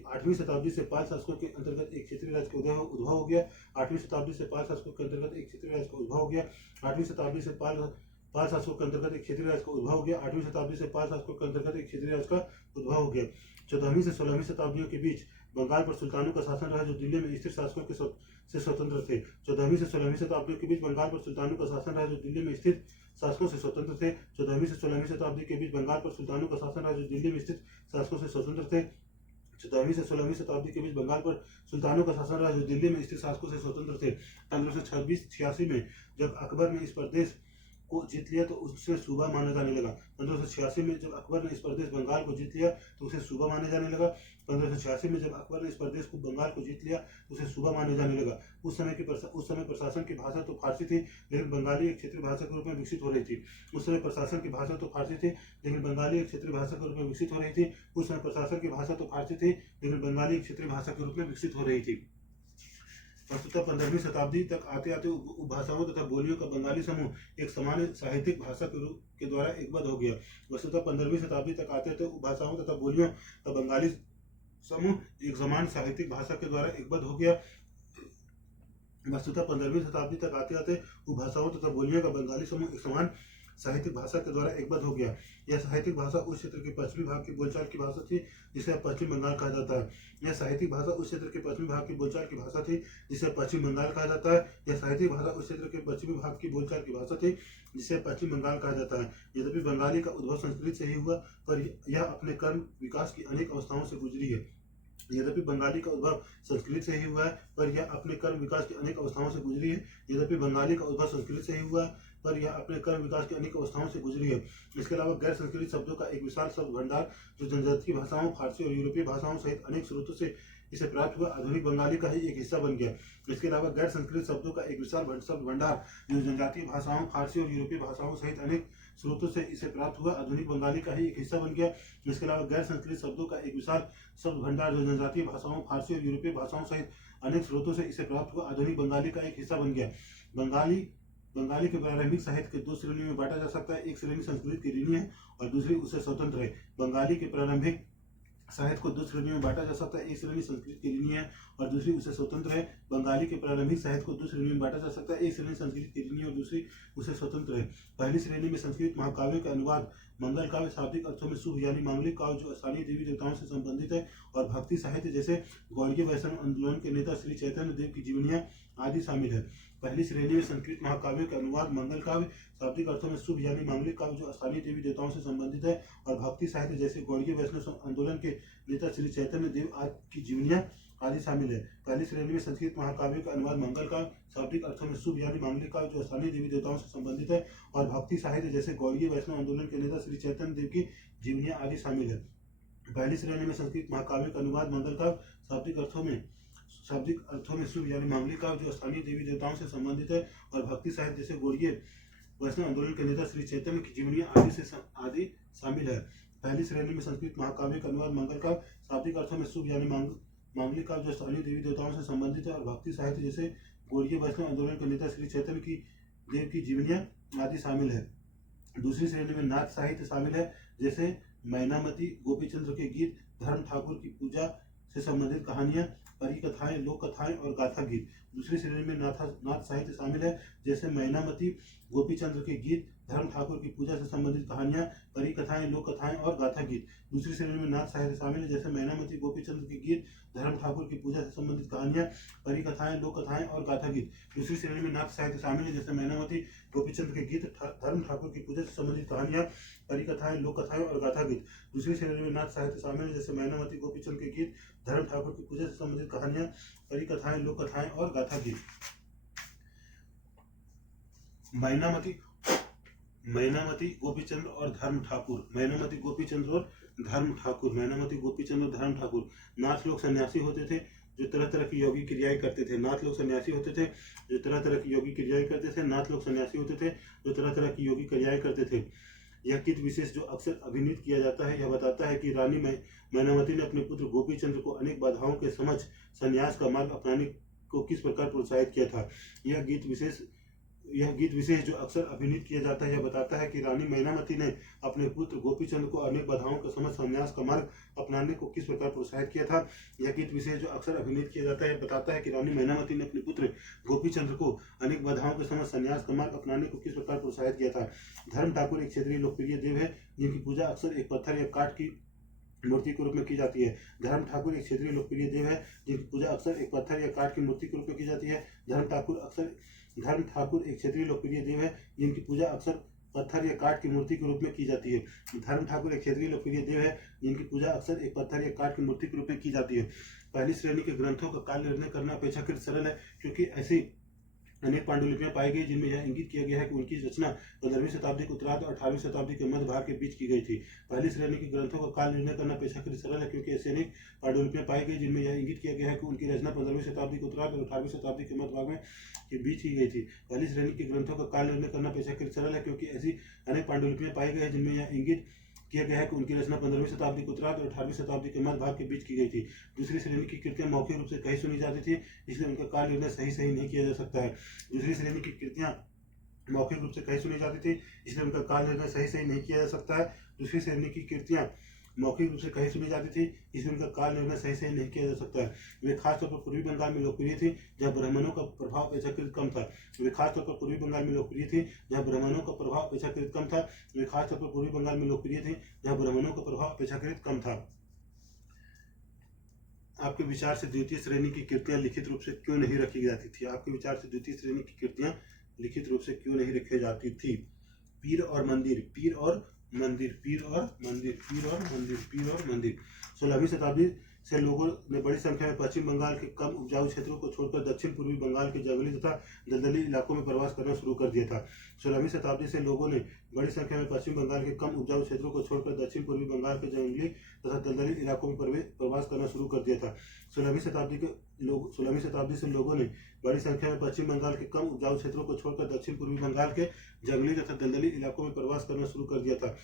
से पाल शासकों के अंतर्गत एक क्षेत्रीय राज्य का उद्भव हो गया। 8वीं शताब्दी से पाल शासकों के अंतर्गत एक क्षेत्रीय राज्य का उद्भव हो गया। 8वीं शताब्दी से पाल शासकों के अंतर्गत एक क्षेत्रीय राज्य का उद्भव हो गया। 8वीं शताब्दी से पाल शासकों के अंतर्गत एक क्षेत्रीय राज्य का उद्भव हो गया। 14वीं से 16वीं शताब्दियों के बीच बंगाल पर सुल्तानों का शासन रहा, जो दिल्ली में स्थित शासकों से स्वतंत्र थे। 14वीं से 16वीं शताब्दियों के बीच बंगाल पर सुल्तानों का शासन रहा, जो दिल्ली में स्थित शासकों से स्वतंत्र थे। 14वीं से 16वीं शताब्दी के बीच बंगाल पर सुल्तानों का शासन रहा, जो दिल्ली में स्थित शासकों से स्वतंत्र थे। 14वीं से 16वीं शताब्दी के बीच बंगाल पर सुल्तानों का शासन रहा, जो दिल्ली में स्थित शासकों से स्वतंत्र थे। 1586 में जब अकबर ने इस प्रदेश को जीत लिया तो उसे सूबा माना जाने लगा। 1586 में जब अकबर ने इस प्रदेश बंगाल को जीत लिया तो उसे सूबा माने जाने लगा। 1586 में जब अकबर ने इस प्रदेश को बंगाल को जीत लिया तो उसे सूबा माने जाने लगा। उस समय प्रशासन की भाषा तो फारसी थी, लेकिन बंगाली एक क्षेत्रीय भाषा के रूप में विकसित हो रही थी। उस समय प्रशासन की भाषा तो फारसी थी, लेकिन बंगाली एक क्षेत्रीय भाषा के रूप में विकसित हो रही थी। उस समय प्रशासन की भाषा तो फारसी थी, लेकिन बंगाली एक क्षेत्रीय भाषा के रूप में विकसित हो रही थी। वस्तुतः 15वीं शताब्दी तक आते आते उपभाषाओं तथा बोलियों का बंगाली समूह एक समान साहित्यिक भाषा के द्वारा एकबद्ध हो गया। वस्तुतः 15वीं शताब्दी तक आते आते उपभाषाओं तथा बोलियों का बंगाली समूह एक समान साहित्यिक भाषा के द्वारा एकबद्ध हो गया। वस्तुतः 15वीं शताब्दी तक आते आते उपभाषाओं तथा बोलियों का बंगाली समूह एक समान साहित्यिक भाषा के द्वारा एकबद्ध हो गया। यह साहित्यिक भाषा उस क्षेत्र के पश्चिमी भाग की बोलचाल की भाषा थी जिसे पश्चिम बंगाल कहा जाता है। यह साहित्यिक भाषा उस क्षेत्र के पश्चिमी भाग की बोलचाल की भाषा थी जिसे पश्चिम बंगाल कहा जाता है। यह साहित्यिक भाषा उस क्षेत्र के पश्चिमी भाग की बोलचाल की भाषा थी जिसे पश्चिम बंगाल कहा जाता है। यद्यपि बंगाली का उद्भव संस्कृत से ही हुआ, पर यह अपने कर्म विकास की अनेक अवस्थाओं से गुजरी है। यद्यपि बंगाली का उद्भव संस्कृत से ही हुआ है, पर यह अपने कर्म विकास की अनेक अवस्थाओं से गुजरी है। यद्यपि बंगाली का उद्भव संस्कृत से ही हुआ है, पर यह अपने कर्म विकास की अनेक अवस्थाओं से गुजरी है। इसके अलावा गैर संस्कृत शब्दों का एक विशाल शब्द भंडार जो जनजातीय भाषाओं, फारसी और यूरोपीय भाषाओं सहित अनेक स्रोतों से इसे प्राप्त हुआ, आधुनिक बंगाली का ही एक हिस्सा बन गया। इसके अलावा गैर संस्कृत शब्दों का एक विशाल शब्द भंडार जो जनजातीय भाषाओं, फारसी और यूरोपीय भाषाओं सहित अनेक स्रोतों से इसे प्राप्त हुआ, आधुनिक बंगाली का ही एक हिस्सा बन गया। इसके अलावा गैर संस्कृत शब्दों का एक विशाल शब्द भंडार जो जनजातीय भाषाओं, फारसी और यूरोपीय भाषाओं सहित अनेक स्रोतों से इसे प्राप्त हुआ, आधुनिक बंगाली का एक हिस्सा बन गया। बंगाली के प्रारंभिक साहित्य के दो श्रेणियों में बांटा जा सकता है। एक श्रेणी संस्कृत की ऋणी है और दूसरी उससे स्वतंत्र है। बंगाली के प्रारंभिक साहित्य को दो श्रेणियों में बांटा जा सकता है। एक श्रेणी संस्कृत की ऋणी है और दूसरी उससे स्वतंत्र है। बंगाली के प्रारंभिक साहित्य को दो श्रेणियों में बांटा जा सकता है। एक श्रेणी संस्कृत की ऋणी और दूसरी उससे स्वतंत्र है। पहली श्रेणी में संस्कृत महाकाव्यों का अनुवाद, मंगल काव्य शाब्दिक अर्थों में शुभ यानी मांगलिक काव्य जो स्थानीय देवी देवताओं से संबंधित है, और भक्ति साहित्य जैसे गौड़ीय वैष्णव आंदोलन के नेता श्री चैतन्य देव की जीवनियां आदि शामिल है। पहली श्रेणी में संस्कृत महाकाव्यों के अनुवाद, मंगल काव्य शाब्दिक अर्थों में शुभ यानी मांगलिक काव्य जो स्थानीय देवी देवताओं से संबंधित है, और भक्ति साहित्य जैसे गौड़ीय वैष्णव आंदोलन के नेता श्री चैतन्य देव की जीवनियां आदि शामिल है। पहली श्रेणी में संस्कृत महाकाव्यों का अनुवाद, मंगल काव्य शाब्दिक अर्थों में शुभ यानी मांगलिक काव्य जो स्थानीय देवी देवताओं से संबंधित है, और भक्ति साहित्य जैसे गौड़ीय वैष्णव आंदोलन के नेता श्री चैतन्य देव की जीवनियां आदि शामिल है। पहली श्रेणी में संस्कृत महाकाव्यों का अनुवाद, मंगल काव्य शाब्दिक अर्थों में शुभ यानी मांगलिक काव्य जो स्थानीय देवी देवताओं से संबंधित है, और भक्ति साहित्य जैसे गौड़ीय वैष्णव आंदोलन के नेता श्री चैतन्य की जीवनियां आदि शामिल है। पहली श्रेणी में संस्कृत महाकाव्य का अनुवाद, मंगल काव्य शाब्दिक अर्थों में शुभ यानी मांगलिक काव्य जो स्थानीय देवी देवताओं से संबंधित है, और भक्ति साहित्य जैसे गौड़ीय वैष्णव आंदोलन के नेता श्री चैतन्य की देव की जीवनियां आदि शामिल है। दूसरी श्रेणी में नाथ साहित्य शामिल है, जैसे मैनामती, गोपीचंद्र के गीत, धर्म ठाकुर की पूजा से संबंधित कहानियां, परी कथाएं, लोक कथाएं और गाथा गीत। दूसरी श्रेणी में नाथ साहित्य शामिल है, जैसे मैनामती, गोपीचंद्र के गीत, धर्म ठाकुर की पूजा से संबंधित कहानियां, परी कथाएं, लोक कथाएं और गाथा गीत। दूसरी श्रेणी में नाथ साहित्य शामिल है, जैसे मैनामती, गोपीचंद्र के गीत, धर्म ठाकुर की पूजा से संबंधित कहानियां, परी कथाएं, लोक कथाएं और गाथा गीत। दूसरी श्रेणी में नाथ साहित्य शामिल है, जैसे मैनामती, गोपीचंद्र के गीत, धर्म ठाकुर की पूजा से संबंधित कहानियां, परी कथाएं, लोक कथाएं और गाथा गीत। दूसरी श्रेणी में नाथ साहित्य शामिल है, जैसे मैनामती, गोपीचंद्र के गीत, धर्म ठाकुर की पूजा से संबंधित कहानियां, परी कथाएं, लोक कथाएं और गाथा गीत। मैनामती, गोपीचंद्र और धर्म ठाकुर। मैनामती, गोपीचंद्र और धर्म ठाकुर। मैनामती, गोपीचंद्र और धर्म ठाकुर। नाथ लोग सन्यासी होते थे जो तरह तरह की योगी क्रियाएं करते थे। नाथ लोग सन्यासी होते थे जो तरह तरह की योगी क्रियाएं करते थे। नाथ लोग सन्यासी होते थे जो तरह तरह की योगी क्रियाएं करते थे। यह गीत विशेष जो अक्सर अभिनीत किया जाता है, यह बताता है कि रानी मैनामती ने अपने पुत्र गोपीचंद्र को अनेक बाधाओं के समक्ष संन्यास का मार्ग अपनाने को किस प्रकार प्रोत्साहित किया था। यह गीत विशेष जो अक्सर अभिनीत किया जाता है, यह बताता है कि रानी मैनामती ने अपने पुत्र गोपीचंद्र को अनेक बाधाओं के समक्ष संन्यास का मार्ग अपनाने को किस प्रकार प्रोत्साहित किया था। यह गीत विशेष जो अक्सर अभिनीत किया जाता है, बताता है कि रानी मैनामती ने अपने पुत्र गोपीचंद्र को अनेक बाधाओं के समक्ष संन्यास का मार्ग अपनाने को किस प्रकार प्रोत्साहित किया था। धर्म ठाकुर एक क्षेत्रीय लोकप्रिय देव है जिनकी पूजा अक्सर एक पत्थर या काठ की मूर्ति के रूप में की जाती है। धर्म ठाकुर एक क्षेत्रीय लोकप्रिय देव है जिनकी पूजा अक्सर एक पत्थर या काठ की मूर्ति के रूप में की जाती है। धर्म ठाकुर एक क्षेत्रीय लोकप्रिय देव है जिनकी पूजा अक्सर पत्थर या काठ की मूर्ति के रूप में की जाती है। धर्म ठाकुर एक क्षेत्रीय लोकप्रिय देव है जिनकी पूजा अक्सर एक पत्थर या काठ की मूर्ति के रूप में की जाती है। पहली श्रेणी के ग्रंथों का काल निर्णय करना अपेक्षाकृत सरल है, क्योंकि ऐसी अनेक पांडुलिपियां पाई गई जिनमें यह इंगित किया गया है कि उनकी रचना 15वीं शताब्दी के उत्तरार्ध और 18वीं शताब्दी के मध्य भाग के बीच की गई थी। पहली श्रेणी के ग्रंथों का काल निर्णय करना अपेक्षाकृत सरल है, क्योंकि ऐसे अनेक पांडुलिपियां पाई गई जिनमें यह इंगित किया गया है कि उनकी रचना 15वीं शताब्दी के उत्तरार्ध और 18वीं शताब्दी के मध्य भाग में के बीच की गई थी। पहली श्रेणी के ग्रंथों का काल निर्णय करना अपेक्षाकृत सरल है, क्योंकि ऐसी अनेक पांडुलिपियां पाई गई है जिनमें यह इंगित किया गया है कि उनकी रचना 15वीं शताब्दी के उत्तरार्ध और 18वीं शताब्दी के मध्य भाग के बीच की गई थी। दूसरी श्रेणी की कृतियां मौखिक रूप से कही सुनी जाती थी, इसलिए उनका काल निर्णय सही नहीं किया जा सकता है। दूसरी श्रेणी की कृतियां मौखिक रूप से कही सुनी जाती थी, इसलिए उनका काल निर्णय सही नहीं किया जा सकता है। दूसरी श्रेणी की कृतियां मौखिक रूप से कही सुनी जाती थी, इसलिए उनका काल निर्णय सही नहीं किया जा सकता है। वे खासतौर पर पूर्वी बंगाल में लोकप्रिय थी, जहाँ ब्राह्मणों का प्रभाव अपेक्षाकृत कम था। वे खासतौर पर पूर्वी बंगाल में लोकप्रिय थी, जहाँ ब्राह्मणों का प्रभाव अपेक्षाकृत कम था। वे खासतौर पर पूर्वी बंगाल में लोकप्रिय थी, जहाँ ब्राह्मणों का प्रभाव अपेक्षाकृत कम था। आपके विचार से द्वितीय श्रेणी की कृतियां लिखित रूप से क्यों नहीं रखी जाती थी? आपके विचार से द्वितीय श्रेणी की कृतियां लिखित रूप से क्यों नहीं रखी जाती थी? पीर और मंदिर, पीर और मंदिर, पीर और मंदिर, पीर और मंदिर, पीर और मंदिर। 16वीं शताब्दी से लोगों ने बड़ी संख्या में पश्चिम बंगाल के कम उपजाऊ क्षेत्रों को छोड़कर दक्षिण पूर्वी बंगाल के जंगली तथा दलदली इलाकों में प्रवास करना शुरू कर दिया था। 16वीं शताब्दी से लोगों ने बड़ी संख्या में पश्चिम बंगाल के कम उपजाऊ क्षेत्रों को छोड़कर दक्षिण पूर्वी बंगाल के जंगली तथा दलदली इलाकों में प्रवास करना शुरू कर दिया था। 16वीं शताब्दी से लोगों ने बड़ी संख्या में पश्चिम बंगाल के कम उपजाऊ क्षेत्रों को छोड़कर दक्षिण पूर्वी बंगाल के जंगली तथा दलदली इलाकों में प्रवास करना शुरू कर दिया था।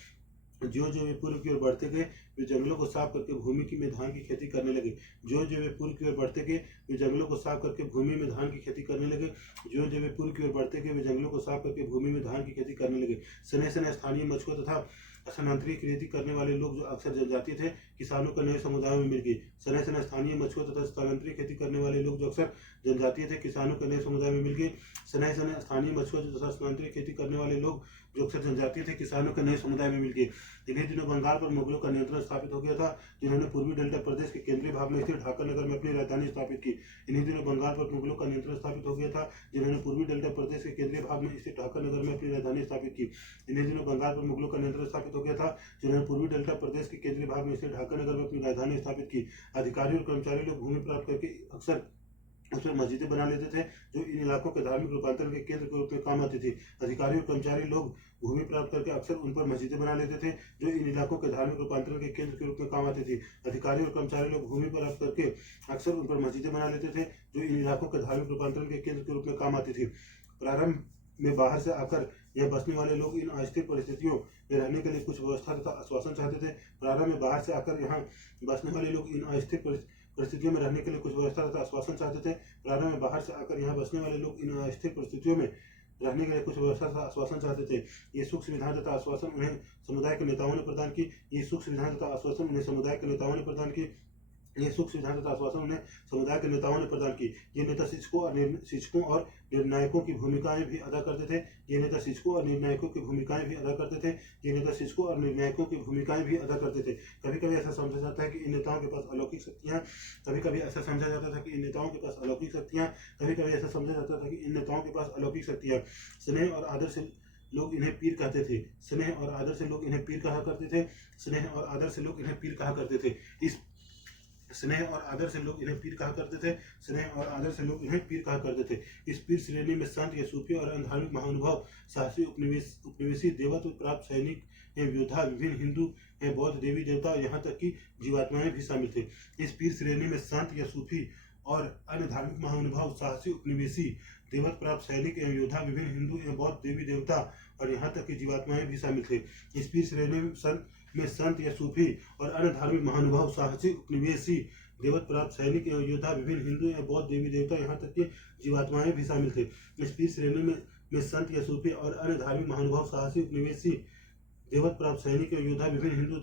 जो वे पूर्व की ओर बढ़ते गए, वे जंगलों को साफ करके भूमि में धान की खेती करने लगे। जो वे पूर्व की ओर बढ़ते गए, वे जंगलों को साफ करके भूमि में धान की खेती करने लगे। जो वे पूर्व की ओर बढ़ते गए, वे जंगलों को साफ करके भूमि में धान की खेती करने लगे। सने स्थानीय मछुआ तथा स्थानांतरित खेती करने वाले लोग जो अक्सर जनजातीय थे, किसानों के नए समुदायों में मिल गए। सने स्थानीय मछुआ तथा स्थानांतरित खेती करने वाले लोग जो अक्सर जनजातीय थे, किसानों के नए समुदाय में मिल गए। सने स्थानीय मछुआ तथा स्थानांतरित खेती करने वाले लोग जो अक्सर जनजातीय थे, किसानों के नए समुदाय में मिल गए। इन्हीं दिनों बंगाल पर मुगलों का नियंत्रण स्थापित हो गया था, जिन्होंने पूर्वी डेल्टा प्रदेश के केंद्रीय भाग में स्थित ढाका नगर में अपनी राजधानी स्थापित की। इन्हीं दिनों बंगाल पर मुगलों का नियंत्रण स्थापित हो गया था, जिन्होंने पूर्वी डेल्टा प्रदेश के केंद्रीय भाग में स्थित ढाका नगर में अपनी राजधानी स्थापित की। इन्हीं दिनों बंगाल पर मुगलों का नियंत्रण स्थापित हो गया था, जिन्होंने पूर्वी डेल्टा प्रदेश के केंद्रीय भाग में स्थित ढाका नगर में अपनी राजधानी स्थापित की। अधिकारी और कर्मचारी लोग भूमि प्राप्त करके अक्सर उस पर मस्जिदें बना लेते थे, जो इन इलाकों के धार्मिक रूपांतरण के केंद्र के रूप में काम आती थी। अधिकारी और कर्मचारी लोग भूमि प्राप्त करके अक्सर उन पर मस्जिदें बना लेते थे, जो इन इलाकों के धार्मिक रूपांतरण के केंद्र के रूप में काम आती थी। अधिकारी और कर्मचारी लोग भूमि प्राप्त करके अक्सर उन पर मस्जिदें बना लेते थे, जो इन इलाकों के धार्मिक रूपांतरण के केंद्र के रूप में काम आती थी। प्रारंभ में बाहर से आकर यह बसने वाले लोग इन अस्थिर परिस्थितियों में रहने के लिए कुछ व्यवस्था तथा आश्वासन चाहते थे। प्रारंभ में बाहर से आकर यहाँ बसने वाले लोग इन अस्थिर परिस्थितियों में रहने के लिए कुछ व्यवस्था तथा आश्वासन चाहते थे। प्रारंभ में बाहर से आकर यहाँ बसने वाले लोग इन अस्थिर परिस्थितियों में रहने के लिए कुछ व्यवस्था तथा आश्वासन चाहते थे। ये सुख सुविधाएं तथा आश्वासन उन्हें समुदाय के नेताओं ने प्रदान की। ये सुख सुविधाएं तथा आश्वासन उन्हें समुदाय के नेताओं ने प्रदान की। ये सुख सुविधाएं तथा आश्वासन उन्हें समुदाय के नेताओं ने प्रदान की। ये नेता शिक्षकों और निर्णायकों की भूमिकाएं भी अदा करते थे। ये नेता शिक्षकों और निर्णायकों की भूमिकाएं भी अदा करते थे। ये नेता शिक्षकों और निर्णायकों की भूमिकाएं भी अदा करते थे। कभी कभी ऐसा समझा जाता है कि इन नेताओं के पास अलौकिक शक्तियां कभी कभी ऐसा समझा जाता था कि इन नेताओं के पास अलौकिक शक्तियां कभी कभी ऐसा समझा जाता था कि इन नेताओं के पास अलौकिक शक्तियां। स्नेह और आदर से लोग इन्हें पीर कहते थे। स्नेह और आदर से लोग इन्हें पीर कहा करते थे। स्नेह और आदर से लोग इन्हें पीर कहा करते थे। इस स्नेह और आदर से लोग इन्हें पीर कहा करते थे। स्नेह और आदर से लोग इन्हें पीर कहा करते थे। इस पीर श्रेणी में संत या सूफी और धार्मिक महानुभाव, साहसी उपनिवेशी, देवत्व प्राप्त सैनिक एवं योद्धा, विभिन्न हिंदू एवं बौद्ध देवी देवता, यहाँ तक कि जीवात्माएं भी शामिल थे। इस पीर श्रेणी में संत या सूफी और अन्य धार्मिक महानुभाव, साहसी उपनिवेशी, देवत्व प्राप्त सैनिक एवं योद्धा, विभिन्न हिंदू एवं बौद्ध देवी देवता और यहाँ तक कि जीवात्माएं भी शामिल थे। इस पीर श्रेणी में संत या सूफी और अन्य धार्मिक महानुभाव, साहसी उपनिवेशी, देवत्व प्राप्त सैनिक एवं योद्धा, विभिन्न हिंदू एवं बौद्ध देवी देवता, यहाँ तक कि जीवात्माएं भी शामिल थे। इस पीर श्रेणी में संत या सूफी और अन्य धार्मिक महानुभाव, साहसी उपनिवेशी, देवत्व प्राप्त सैनिक एवं योद्धा, विभिन्न हिंदू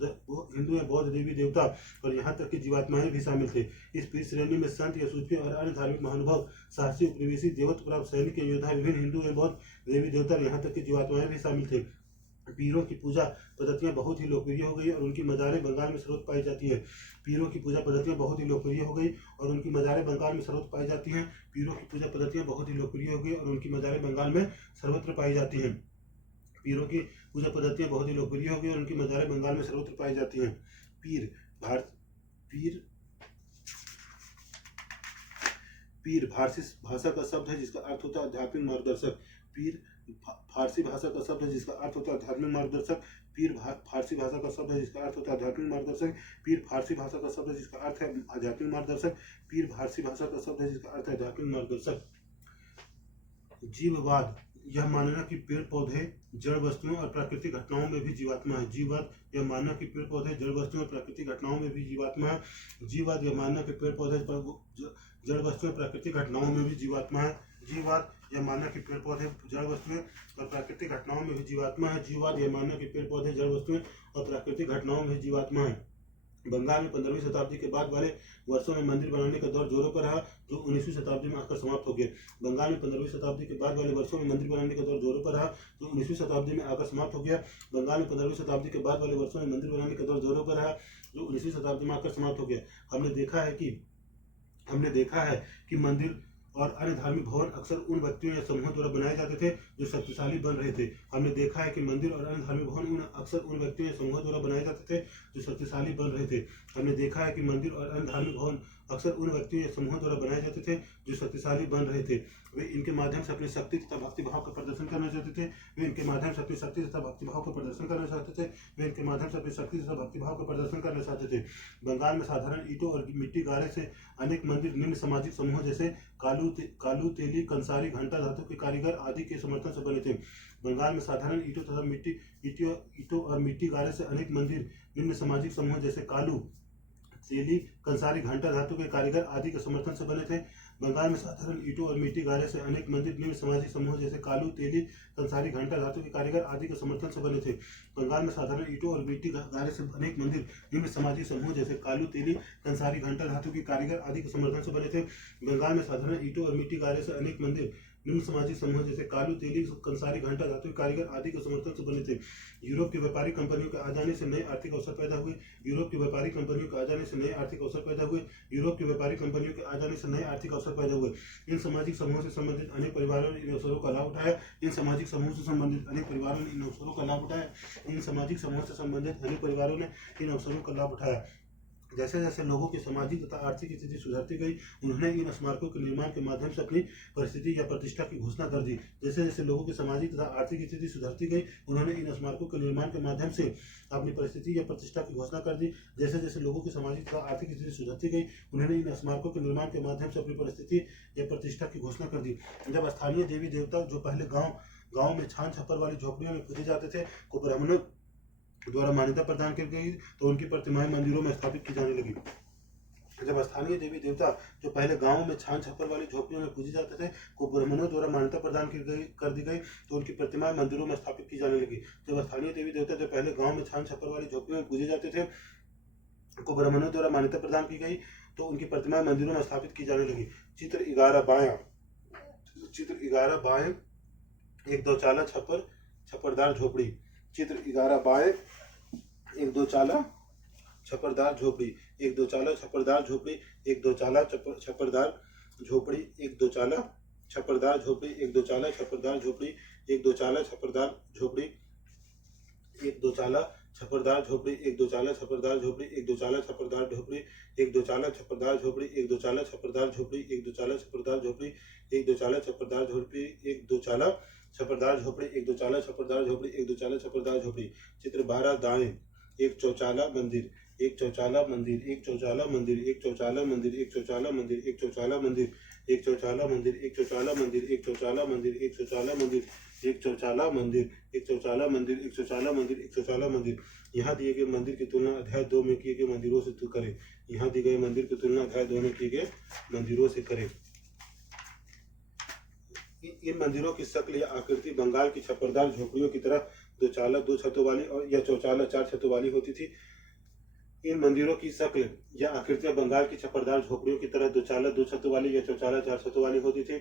एवं बौद्ध देवी देवता और यहाँ तक कि जीवात्माएं भी शामिल थे। इस पीर श्रेणी में संत या सूफी और अन्य धार्मिक महानुभाव, साहसी उपनिवेशी, देवत्व प्राप्त सैनिक एवं योद्धा, विभिन्न हिंदू एवं बौद्ध देवी देवता और यहाँ तक कि जीवात्माएं भी शामिल थे। पीरों की पूजा पद्धतियां बहुत ही लोकप्रिय हो गई और उनकी मज़ारें बंगाल में सर्वत्र पाई जाती है। पीरों की पूजा पद्धतियां बहुत ही लोकप्रिय हो गई और उनकी मज़ारें बंगाल में सर्वत्र पाई जाती हैं। पीरों की पूजा पद्धतियां बहुत ही लोकप्रिय हो गई और उनकी मज़ारें बंगाल में सर्वत्र पाई जाती हैं। पीरों की पूजा पद्धतियां बहुत ही लोकप्रिय हो गई और उनकी मज़ारें बंगाल में सर्वत्र पाई जाती हैं। पीर फारसी भाषा का शब्द है जिसका अर्थ होता है आध्यात्मिक मार्गदर्शक। पीर फारसी भाषा का शब्द है जिसका अर्थ होता है आध्यात्मिक मार्गदर्शक। पीर फारसी भाषा का शब्द है जिसका अर्थ होता है आध्यात्मिक मार्गदर्शक। पीर फारसी भाषा का शब्द है जिसका अर्थ है आध्यात्मिक मार्गदर्शक। पीर फारसी भाषा का शब्द है जिसका अर्थ है आध्यात्मिक मार्गदर्शक। जीववाद, यह मानना कि पेड़ पौधे जड़ वस्तुओं और प्राकृतिक घटनाओं में भी जीवात्मा है। जीववाद, यह मानना कि पेड़ पौधे जड़ वस्तुओं और प्राकृतिक घटनाओं में भी जीवात्मा है। जीववाद, यह मानना कि पेड़ पौधे जड़ वस्तुएं प्राकृतिक घटनाओं में भी जीवात्मा है। जीववाद, यह मानना कि पेड़ पौधे जड़ वस्तुएं और प्राकृतिक घटनाओं में भी जीवात्मा है। जीववाद, यह मानना कि पेड़ पौधे जड़ वस्तुएं और प्राकृतिक घटनाओं में जीवात्मा है। बंगाल में 15वीं शताब्दी के बाद वाले वर्षों में मंदिर बनाने का दौर जोरों पर रहा, जो 19वीं शताब्दी में आकर समाप्त हो गया। बंगाल में 15वीं शताब्दी के बाद वाले वर्षों में मंदिर बनाने का दौर जोरों पर रहा, जो 19वीं शताब्दी में आकर समाप्त हो गया। बंगाल में 15वीं शताब्दी के बाद वाले वर्षों में मंदिर बनाने का दौर जोरों पर रहा, जो 19वीं शताब्दी में आकर समाप्त हो गया। हमने देखा है कि मंदिर और अन्य धार्मिक भवन अक्सर उन व्यक्तियों या समूहों द्वारा बनाए जाते थे जो शक्तिशाली बन रहे थे। हमने देखा है कि मंदिर और अन्य धार्मिक भवन अक्सर उन व्यक्तियों या समूहों द्वारा बनाए जाते थे जो शक्तिशाली बन रहे थे। हमने देखा है कि मंदिर और अन्य धार्मिक भवन अक्सर उन व्यक्तियों या समूहों द्वारा बनाए जाते थे जो शक्तिशाली बन रहे थे। वे इनके माध्यम से अपनी शक्ति तथा भक्ति भाव का प्रदर्शन करना चाहते थे। वे इनके माध्यम से अपनी शक्ति तथा भक्ति भाव का प्रदर्शन करना चाहते थे। वे इनके माध्यम से अपनी शक्ति तथा भक्ति भाव का प्रदर्शन करना चाहते थे। बंगाल में साधारण ईंटों और मिट्टी गारे से अनेक मंदिर निम्न सामाजिक समूहों जैसे कालू तेली कंसारी घंटा धातु के कारीगर आदि के समर्थन से बने थे। बंगाल में साधारण ईंटों और मिट्टी गारे से अनेक मंदिर निम्न सामाजिक समूह जैसे कालू तेली कंसारी घंटा धातु के कारीगर आदि के समर्थन से बने थे। बंगाल में साधारण ईंटों और मिट्टी गारे से अनेक मंदिर निम्न सामाजिक समूह जैसे कालू तेली कंसारी घंटा धातु के कारीगर आदि के समर्थन से बने थे। बंगाल में साधारण ईंटों और मिट्टी गारे से अनेक मंदिर निम्न सामाजिक समूह जैसे कालू तेली कंसारी घंटा धातु के कारीगर आदि के समर्थन से बने थे। बंगाल में साधारण ईंटों और मिट्टी गारे से अनेक मंदिर निम्न सामाजिक समूह जैसे कालू तेली कंसारी घंटा धातु के कारीगर आदि के समर्थन से बने थे। यूरोप की व्यापारिक कंपनियों के आ जाने से नए आर्थिक अवसर पैदा हुए। यूरोप की व्यापारिक कंपनियों के आ जाने से नए आर्थिक अवसर पैदा हुए। यूरोप की व्यापारिक कंपनियों के आ जाने से नए आर्थिक अवसर पैदा हुए। इन सामाजिक समूहों से संबंधित अनेक परिवारों ने इन अवसरों का लाभ उठाया। इन सामाजिक समूहों से संबंधित अनेक परिवारों ने इन अवसरों का लाभ उठाया। इन सामाजिक समूहों से संबंधित अनेक परिवारों ने इन अवसरों का लाभ उठाया। जैसे जैसे लोगों की सामाजिक तथा आर्थिक स्थिति सुधरती गई, उन्होंने इन स्मारकों के निर्माण के माध्यम से अपनी परिस्थिति या प्रतिष्ठा की घोषणा कर दी। जैसे जैसे लोगों की सामाजिक तथा आर्थिक स्थिति सुधरती गई, उन्होंने इन स्मारकों के निर्माण के माध्यम से अपनी परिस्थिति या प्रतिष्ठा की घोषणा कर दी। जैसे जैसे लोगों की सामाजिक तथा आर्थिक स्थिति सुधरती गई, उन्होंने इन स्मारकों के निर्माण के माध्यम से अपनी परिस्थिति या प्रतिष्ठा की घोषणा कर दी। जब स्थानीय देवी देवता जो पहले गाँव में छान छप्पर वाली झोपड़ियों में पूजे जाते थे को ब्राह्मणों द्वारा मान्यता प्रदान की गई, तो उनकी प्रतिमाएं मंदिरों में स्थापित की जाने लगी। जब स्थानीय देवी देवता जो पहले गांव में छान छप्पर वाली झोपड़ियों में पूजे जाते थे को ब्राह्मणों द्वारा मान्यता प्रदान कर दी गई, तो उनकी प्रतिमाएं मंदिरों में स्थापित की जाने लगी। जब स्थानीय देवी देवता जो पहले गांव में छान छप्पर वाली झोपड़ियों में पूजे जाते थे को ब्राह्मणों द्वारा मान्यता प्रदान की गई, तो उनकी प्रतिमाएं मंदिरों में स्थापित की जाने लगी। चित्र 11 बाएं एक दो चाला छप्परदार झोपड़ी। चित्र 11 बाएं एक दो चाला छप्परदार झोपड़ी। एक दो चाला छप्परदार झोपड़ी। एक दो चाला छप्परदार झोपड़ी। एक दो चाला छप्परदार झोपड़ी। एक दो चाला छप्परदार झोपड़ी। एक दो चाला छप्परदार झोपड़ी। एक दो चाला छप्परदार झोपड़ी। एक दो चाला छप्परदार झोपड़ी। एक दो चाला छप्परदार झोपड़ी। एक दो चाला छप्परदार झोपड़ी। एक दो चाला छप्परदार झोपड़ी। एक दो चाला छप्परदार झोपड़ी। एक दो चाला छप्परदार झोपड़ी। एक दो चाला छप्परदार झोपड़ी। एक दो चाला छप्परदार झोपड़ी। एक दो चाला छप्परदार झोपड़ी। चित्र 12 दाएं एक चौचाला मंदिर। एक चौचाला मंदिर। एक चौचाला मंदिर। एक चौचाला मंदिर। एक चौचाला मंदिर। एक चौचाला मंदिर। एक चौचाला मंदिर। एक चौचाला मंदिर। एक चौचाला मंदिर। एक चौचाला मंदिर। एक चौचाला मंदिर। एक चौचाला मंदिर। एक चौचाला मंदिर। एक चौचाला मंदिर। यहाँ दिए गए मंदिर की तुलना अध्याय 2 में किए गए मंदिरों से करें। यहाँ दिए गए मंदिर की तुलना अध्याय 2 में किए गए मंदिरों से करें। इन मंदिरों की शक्ल या आकृति बंगाल की छप्परदार झोपड़ियों की तरह दो चाला 2 छतों वाली और या चौचाला 4 छतों वाली होती थी। इन मंदिरों की शक्ल या आकृतियां बंगाल की छप्परदार झोपड़ियों की तरह दो चाला 2 छतों वाली या चौचाला 4 छतों वाली होती थी।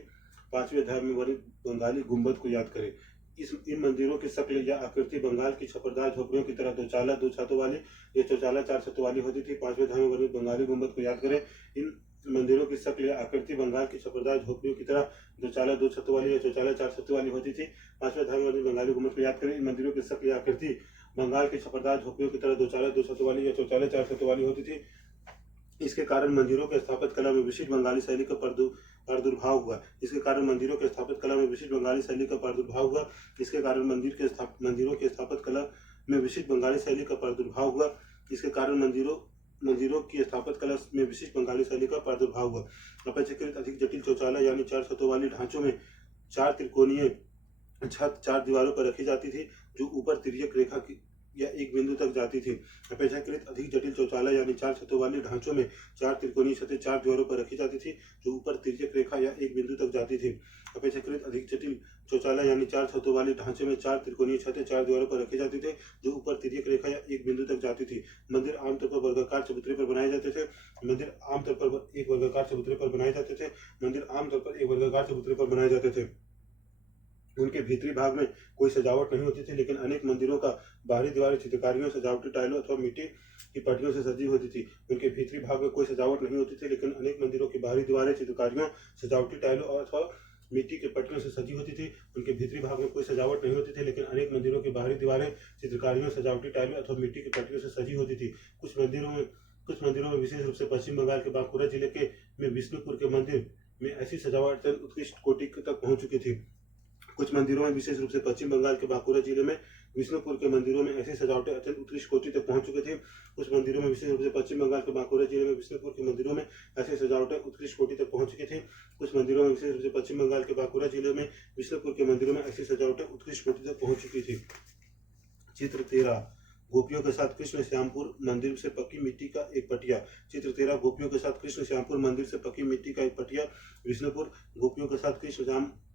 5वें अध्याय में वर्णित बंगाली गुंबद को याद करें। इन मंदिरों की शक्ल या आकृति बंगाल की छप्परदार झोपड़ियों की तरह दो चाला 2 छतों वाली या चौचाला 4 छतों वाली होती थी। 5वें अध्याय में वर्णित बंगाली गुंबद को याद करें। इन मंदिरों की शक्ल या आकृति बंगाल की छप्परदार झोपड़ियों की तरह दो चाला 2 छतों वाली या चौचाला 4 छतों वाली होती थी। 5वें अध्याय में वर्णित बंगाली गुंबद को याद करें। इन मंदिरों की शक्ल या आकृति बंगाल की छप्परदार झोपड़ियों की तरह दो चाला 2 छतों वाली या चौचाला 4 छतों वाली होती थी। इसके कारण मंदिरों के स्थापत्य कला में विशिष्ट बंगाली शैली का प्रादुर्भाव हुआ। इसके कारण मंदिरों के स्थापत्य कला में विशिष्ट बंगाली शैली का प्रादुर्भाव हुआ। इसके कारण मंदिरों के स्थापत्य कला में विशिष्ट बंगाली शैली का प्रादुर्भाव हुआ। इसके कारण मंदिरों की स्थापत्य कला में विशिष्ट बंगाली शैली का प्रादुर्भाव हुआ। अपेक्षाकृत अधिक जटिल शौचालय यानी 4 छतों वाली ढांचों में 4 त्रिकोणीय छत 4 दीवारों पर रखी जाती थी, जो ऊपर तिर्यक रेखा की या एक बिंदु तक जाती थी। अपेक्षाकृत अधिक जटिल शौचालय यानी 4 छतों वाली ढांचों में 4 त्रिकोणीय छतें 4 दीवारों पर रखी जाती थी, जो ऊपर तिर्यक रेखा या एक बिंदु तक जाती थी। अपेक्षाकृत अधिक जटिल शौचालय यानी 4 छतों वाली ढांचे में 4 त्रिकोणीय छतें 4 दीवारों पर रखे जाते थे, जो ऊपर तिर्यक रेखा या एक बिंदु तक जाती थी। मंदिर आमतौर पर वर्गाकार चबूतरे पर बनाए जाते थे। मंदिर आमतौर पर एक वर्गाकार चबूतरे पर बनाए जाते थे। मंदिर आमतौर पर एक वर्गाकार चबूतरे पर बनाए जाते थे। उनके भीतरी भाग में कोई सजावट नहीं होती थी, लेकिन अनेक मंदिरों का बाहरी दीवारें चित्रकारियों, सजावटी टाइलों अथवा मिट्टी की पट्टियों से सजी होती थी। उनके भीतरी भाग में कोई सजावट नहीं होती थी, लेकिन अनेक मंदिरों की बाहरी दीवारें चित्रकारियों, सजावटी टाइलों अथवा मिट्टी के पट्टियों से सजी होती थी। उनके भीतरी भाग में कोई सजावट नहीं होती थी, लेकिन अनेक मंदिरों की बाहरी दीवारें चित्रकारियों, सजावटी टाइलों अथवा मिट्टी की पट्टियों से सजी होती थी। कुछ मंदिरों में विशेष रूप से पश्चिम बंगाल के बांकुरा जिले के में विष्णुपुर के मंदिर में ऐसी सजावट अत्यंत उत्कृष्ट कोटि तक पहुंच चुकी थी। कुछ मंदिरों में विशेष रूप से पश्चिम बंगाल के बांकुरा जिले में विष्णुपुर के मंदिरों में ऐसी सजावटें अत्यंत उत्कृष्ट कोटि तक पहुंच चुकी थी। कुछ मंदिरों में विशेष रूप से पश्चिम बंगाल के बांकुरा जिले में विष्णुपुर के मंदिरों में ऐसी सजावटें उत्कृष्ट कोटि तक पहुंच चुकी थी। कुछ मंदिरों में विशेष रूप से पश्चिम बंगाल के बांकुरा जिले में विष्णुपुर के मंदिरों में ऐसी सजावटें उत्कृष्ट कोटि तक पहुंच चुकी थी। चित्र 13 गोपियों के साथ कृष्ण श्यामपुर मंदिर से पक्की मिट्टी का एक पटिया। चित्र 13 गोपियों के साथ कृष्ण श्यामपुर मंदिर से पक्की मिट्टी का एक पटिया। विष्णुपुर गोपियों के साथ कृष्ण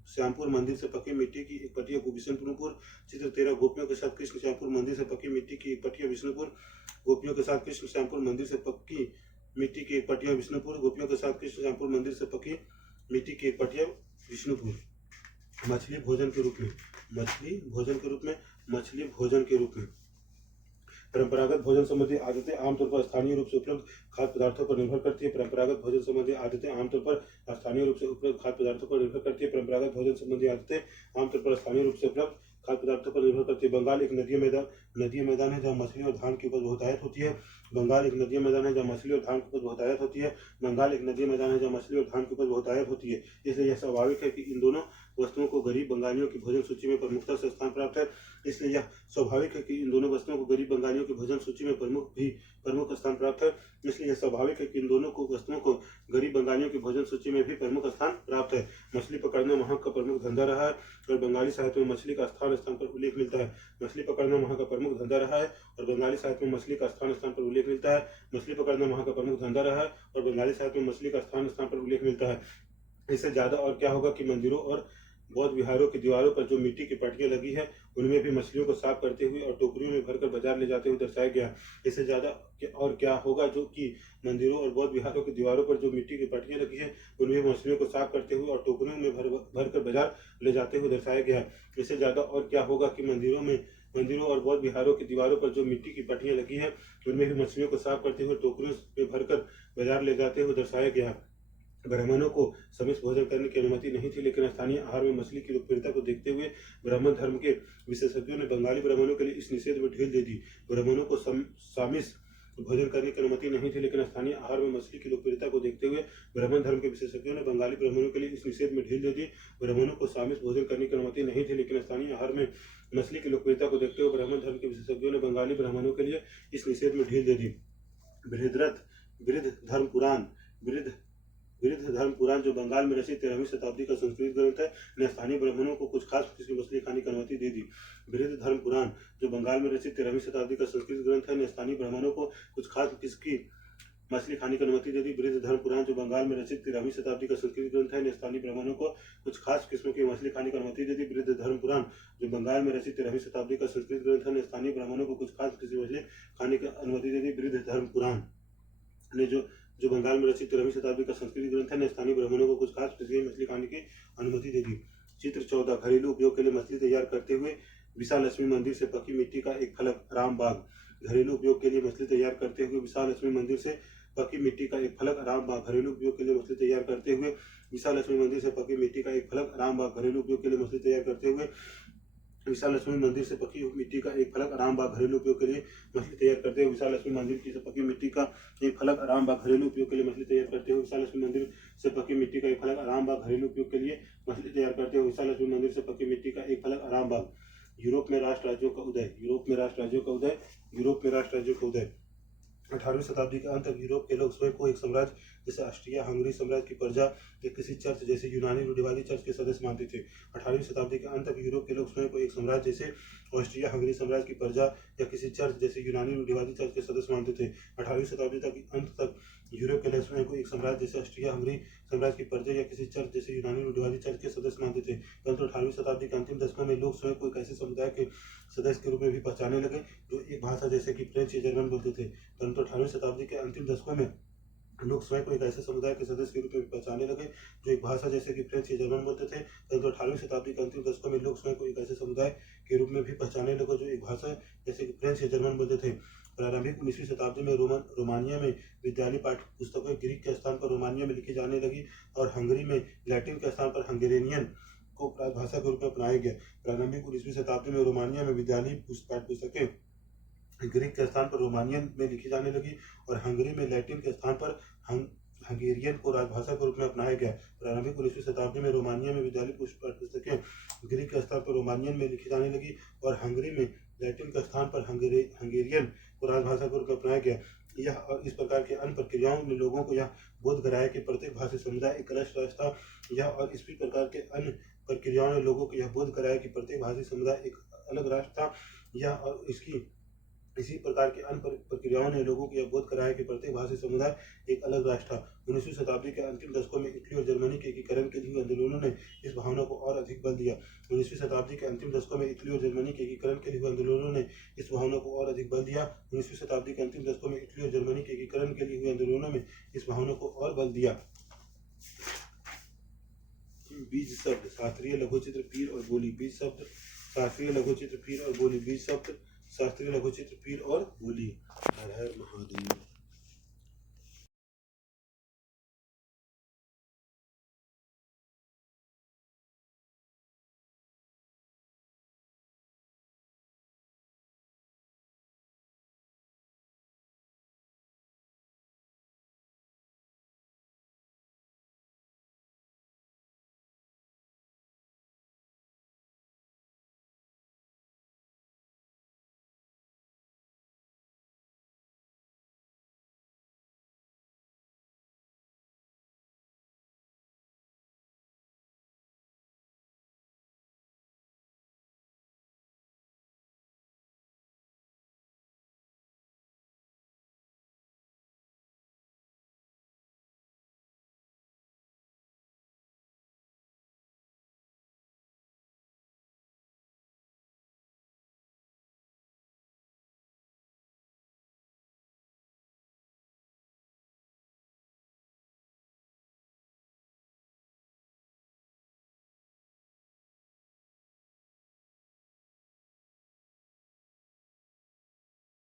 श्यामपुर मंदिर से पक्की मिट्टी की एक पटिया विष्णुपुर। चित्र 13 गोपियों के साथ कृष्ण श्यामपुर मंदिर से पक्की मिट्टी की एक पटिया विष्णुपुर। गोपियों के साथ कृष्ण श्यामपुर मंदिर से पक्की मिट्टी की एक पटिया विष्णुपुर। गोपियों के साथ कृष्ण श्यामपुर मंदिर से पक्की मिट्टी की एक पटिया विष्णुपुर। मछली भोजन के रूप में परंपरागत भोजन संबंधी आदतें आमतौर पर स्थानीय रूप से उपलब्ध खाद्य पदार्थों पर निर्भर करती है। परंपरागत भोजन संबंधी आदतें आमतौर पर स्थानीय रूप से उपलब्ध खाद्य पदार्थों पर निर्भर करती है। परंपरागत भोजन संबंधी आदतें आमतौर पर स्थानीय रूप से उपलब्ध खाद्य पदार्थों पर निर्भर करती है। बंगाल एक नदी मैदान है जहाँ मछली और धान की उपज बहुतायत होती है। बंगाल एक नदी मैदान है जहाँ मछली और धान की उपज बहुतायत होती है। बंगाल एक नदी मैदान है जहाँ मछली और धान की उपज बहुतायत होती है। इसलिए यह स्वाभाविक है कि इन दोनों वस्तुओं को गरीब बंगालियों की भोजन सूची में प्रमुखता से स्थान प्राप्त है। इसलिए यह स्वाभाविक है कि इन दोनों वस्तुओं को गरीब बंगालियों की भोजन सूची में प्रमुख स्थान प्राप्त है। इसलिए यह स्वाभाविक है कि इन दोनों वस्तुओं को गरीब बंगालियों की भोजन सूची में भी प्रमुख स्थान प्राप्त है। मछली पकड़ना वहाँ का प्रमुख धंधा रहा है और बंगाली साहित्य में मछली का स्थान पर उल्लेख मिलता है। मछली पकड़ना वहाँ का प्रमुख धंधा रहा है और बंगाली साहित्य में मछली का स्थान पर उल्लेख मिलता है। मछली पकड़ना वहाँ का प्रमुख धंधा रहा है और बंगाली साहित्य में मछली का स्थान पर उल्लेख मिलता है। इससे ज्यादा और क्या होगा कि मंदिरों और बौद्ध विहारों की दीवारों पर जो मिट्टी की पट्टियां लगी है, उनमें भी मछलियों को साफ करते हुए और टोकरियों में भरकर बाजार ले जाते हुए दर्शाया गया। इससे ज्यादा और क्या होगा जो कि मंदिरों और बौद्ध विहारों की दीवारों पर जो मिट्टी की पट्टियां लगी है, उनमें मछलियों को साफ करते हुए और टोकरियों में भरकर बाजार ले जाते हुए दर्शाया गया। इससे ज्यादा और क्या होगा कि मंदिरों और बौद्ध विहारों की दीवारों पर जो मिट्टी की पट्टियां लगी है, उनमें भी मछलियों को साफ करते हुए टोकरियों में भरकर बाजार ले जाते हुए दर्शाया गया। ब्राह्मणों को समिष्ट भोजन करने की अनुमति नहीं थी, लेकिन स्थानीय आहार में मछली की लोकप्रियता को देखते हुए ब्राह्मण धर्म के विशेषज्ञों ने बंगाली ब्राह्मणों के लिए इस निषेध में ढील दे दी। ब्राह्मणों को सामिष्ट भोजन करने की अनुमति नहीं थी, लेकिन स्थानीय आहार में मछली की लोकप्रियता को देखते हुए ब्राह्मण धर्म के विशेषज्ञों ने बंगाली ब्राह्मणों के लिए इस निषेध में ढील दे दी। ब्राह्मणों को सामिष्ट भोजन करने की अनुमति नहीं थी, लेकिन स्थानीय आहार में मछली की लोकप्रियता को देखते हुए ब्राह्मण धर्म के विशेषज्ञों ने बंगाली ब्राह्मणों के लिए इस निषेध में ढील दे दी। वृद्ध धर्म पुराण जो बंगाल में रचित 13वीं शताब्दी का संस्कृत ग्रंथ है, ने स्थानीय ब्राह्मणों को कुछ खास किस्म की मछली खाने की अनुमति दे दी। वृद्ध धर्म पुराण जो बंगाल में रचित 13वीं शताब्दी का संस्कृत ग्रंथ है, ने स्थानीय ब्राह्मणों को कुछ खास किस्म की मछली खाने की अनुमति दे दी। वृद्ध धर्म पुराण जो बंगाल में रचित 13वीं शताब्दी का संस्कृत ग्रंथ है, ने स्थानीय ब्राह्मणों को कुछ खास किस्म की मछली खाने की अनुमति दे दी। वृद्ध धर्म पुराण जो बंगाल में रचित 13वीं शताब्दी का संस्कृत ग्रंथ है, ने स्थानीय ब्राह्मणों को कुछ खास किस्म की मछली खाने की अनुमति दे दी। वृद्ध धर्म पुराण ने जो बंगाल में रचित 13वीं शताब्दी का संस्कृत ग्रंथ है, ने स्थानीय ब्राह्मणों को कुछ खास किस्म की मछली खाने की अनुमति दे दी। चित्र 14 घरेलू उपयोग के लिए मछली तैयार करते हुए विशाल लक्ष्मी मंदिर से पकी मिट्टी का एक फलक रामबाग। घरेलू उपयोग के लिए मछली तैयार करते हुए विशाल लक्ष्मी मंदिर से पकी मिट्टी का एक फलक रामबाग। घरेलू उपयोग के लिए मछली तैयार करते हुए विशाल लक्ष्मी मंदिर से पकी मिट्टी का एक फलक रामबाग। घरेलू उपयोग के लिए मछली तैयार करते हुए विशाल लक्ष्मी मंदिर से पकी हुई मिट्टी का एक फलक आराम बाग घरेलू उपयोग के लिए मछली तैयार करते हुए विशाल लक्ष्मी मंदिर की से पकी मिट्टी का एक फलक आराम बाग घरेलू उपयोग के लिए मछली तैयार करते हुए विशाल लक्ष्मी मंदिर से पकी मिट्टी का एक फलक आराम बाग घरेलू उपयोग के लिए मछली तैयार करते हुए विशाल लक्ष्मी मंदिर से पकी मिट्टी का एक फलक आराम बाग। यूरोप में राष्ट्र राज्यों का उदय। यूरोप में राष्ट्र राज्यों का उदय। यूरोप में राष्ट्र राज्यों का उदय। 18वीं शताब्दी के अंत तक यूरोप के लोग स्वयं को एक साम्राज्य जैसे ऑस्ट्रिया हंगरी साम्राज्य की प्रजा या किसी चर्च जैसे यूनानी रूढ़िवादी चर्च के सदस्य मानते थे। 18वीं शताब्दी के अंत तक यूरोप के लोग स्वयं को एक साम्राज्य जैसे ऑस्ट्रिया हंगरी साम्राज्य की प्रजा या किसी चर्च जैसे यूनानी रूढ़िवादी चर्च के सदस्य मानते थे। 18वीं शताब्दी तक अंत तक यूरोप के लोग स्वयं को एक साम्राज्य जैसे ऑस्ट्रिया हंगरी साम्राज्य की प्रजा या किसी चर्च जैसे यूनानी रूढ़िवादी चर्च के सदस्य मानते थे। परंतु 18वीं शताब्दी के अंतिम दशकों में लोग स्वयं को एक ऐसे समुदाय के सदस्य के रूप में भी पहचानने लगे जो एक भाषा जैसे कि फ्रेंच या जर्मन बोलते थे। परंतु 18वीं शताब्दी के अंतिम दशकों में लोग स्वयं को एक ऐसे समुदाय के सदस्य के रूप में पहचानने लगे जो एक भाषा जैसे कि फ्रेंच या जर्मन बोलते थे। परंतु 18वीं शताब्दी के अंतिम दशकों में लोग स्वयं को एक ऐसे समुदाय के रूप में भी पहचानने लगे जो एक भाषा जैसे कि फ्रेंच या जर्मन बोलते थे। प्रारंभिक 19वीं शताब्दी में रोमानिया में विद्यालय पाठ्य पुस्तकें ग्रीक के स्थान पर रोमानिया में लिखी जाने लगी और हंगरी में लैटिन के स्थान पर हंगेरियन को भाषा के रूप में अपनाया गया। प्रारंभिक 19वीं शताब्दी में रोमानिया में विद्यालय पाठ्य पुस्तकें ग्रीक के स्थान पर रोमानियन में लिखी जाने लगी और हंगरी में लैटिन के स्थान पर हंगेरियन को राजभाषा के रूप में अपनाया गया। प्रारंभिक 19वीं शताब्दी में रोमानिया में विद्यालय पुस्तकें ग्रीक के स्थान पर रोमानियन में लिखी जाने लगी और हंगरी में लैटिन के स्थान पर हंगेरियन को राजभाषा के रूप में अपनाया गया। यह और इस प्रकार की अन्य प्रक्रियाओं ने लोगों को यह बोध कराया कि प्रत्येक भाषी समुदाय एक अलग राष्ट्र था। यह और इसी प्रकार के अन्य प्रक्रियाओं ने लोगों को यह बोध कराया कि प्रत्येक भाषी समुदाय एक अलग राष्ट्र था। यह और इसी प्रकार की अन्य प्रक्रियाओं ने लोगों को यह बोध कराया कि प्रत्येक भाषी समुदाय एक अलग राष्ट्र था। 19वीं शताब्दी के अंतिम दशकों में इटली और जर्मनी के एकीकरण के लिए आंदोलनों ने इस भावना को और अधिक बल दिया। 19वीं शताब्दी के अंतिम दशकों में इटली और जर्मनी के एकीकरण के लिए आंदोलनों ने इस भावना को और अधिक बल दिया। 19वीं शताब्दी के अंतिम दशकों में इटली और जर्मनी के एकीकरण के लिए हुए आंदोलनों में इस भावना को और बल दिया। बीज शब्द शास्त्रीय लघुचित्र पीर और बोली। बीज शब्द शास्त्रीय लघुचित्र पीर और बोली। बीज शब्द शास्त्रीय लघुचित्र पीर और बोली। हर हर महादेव।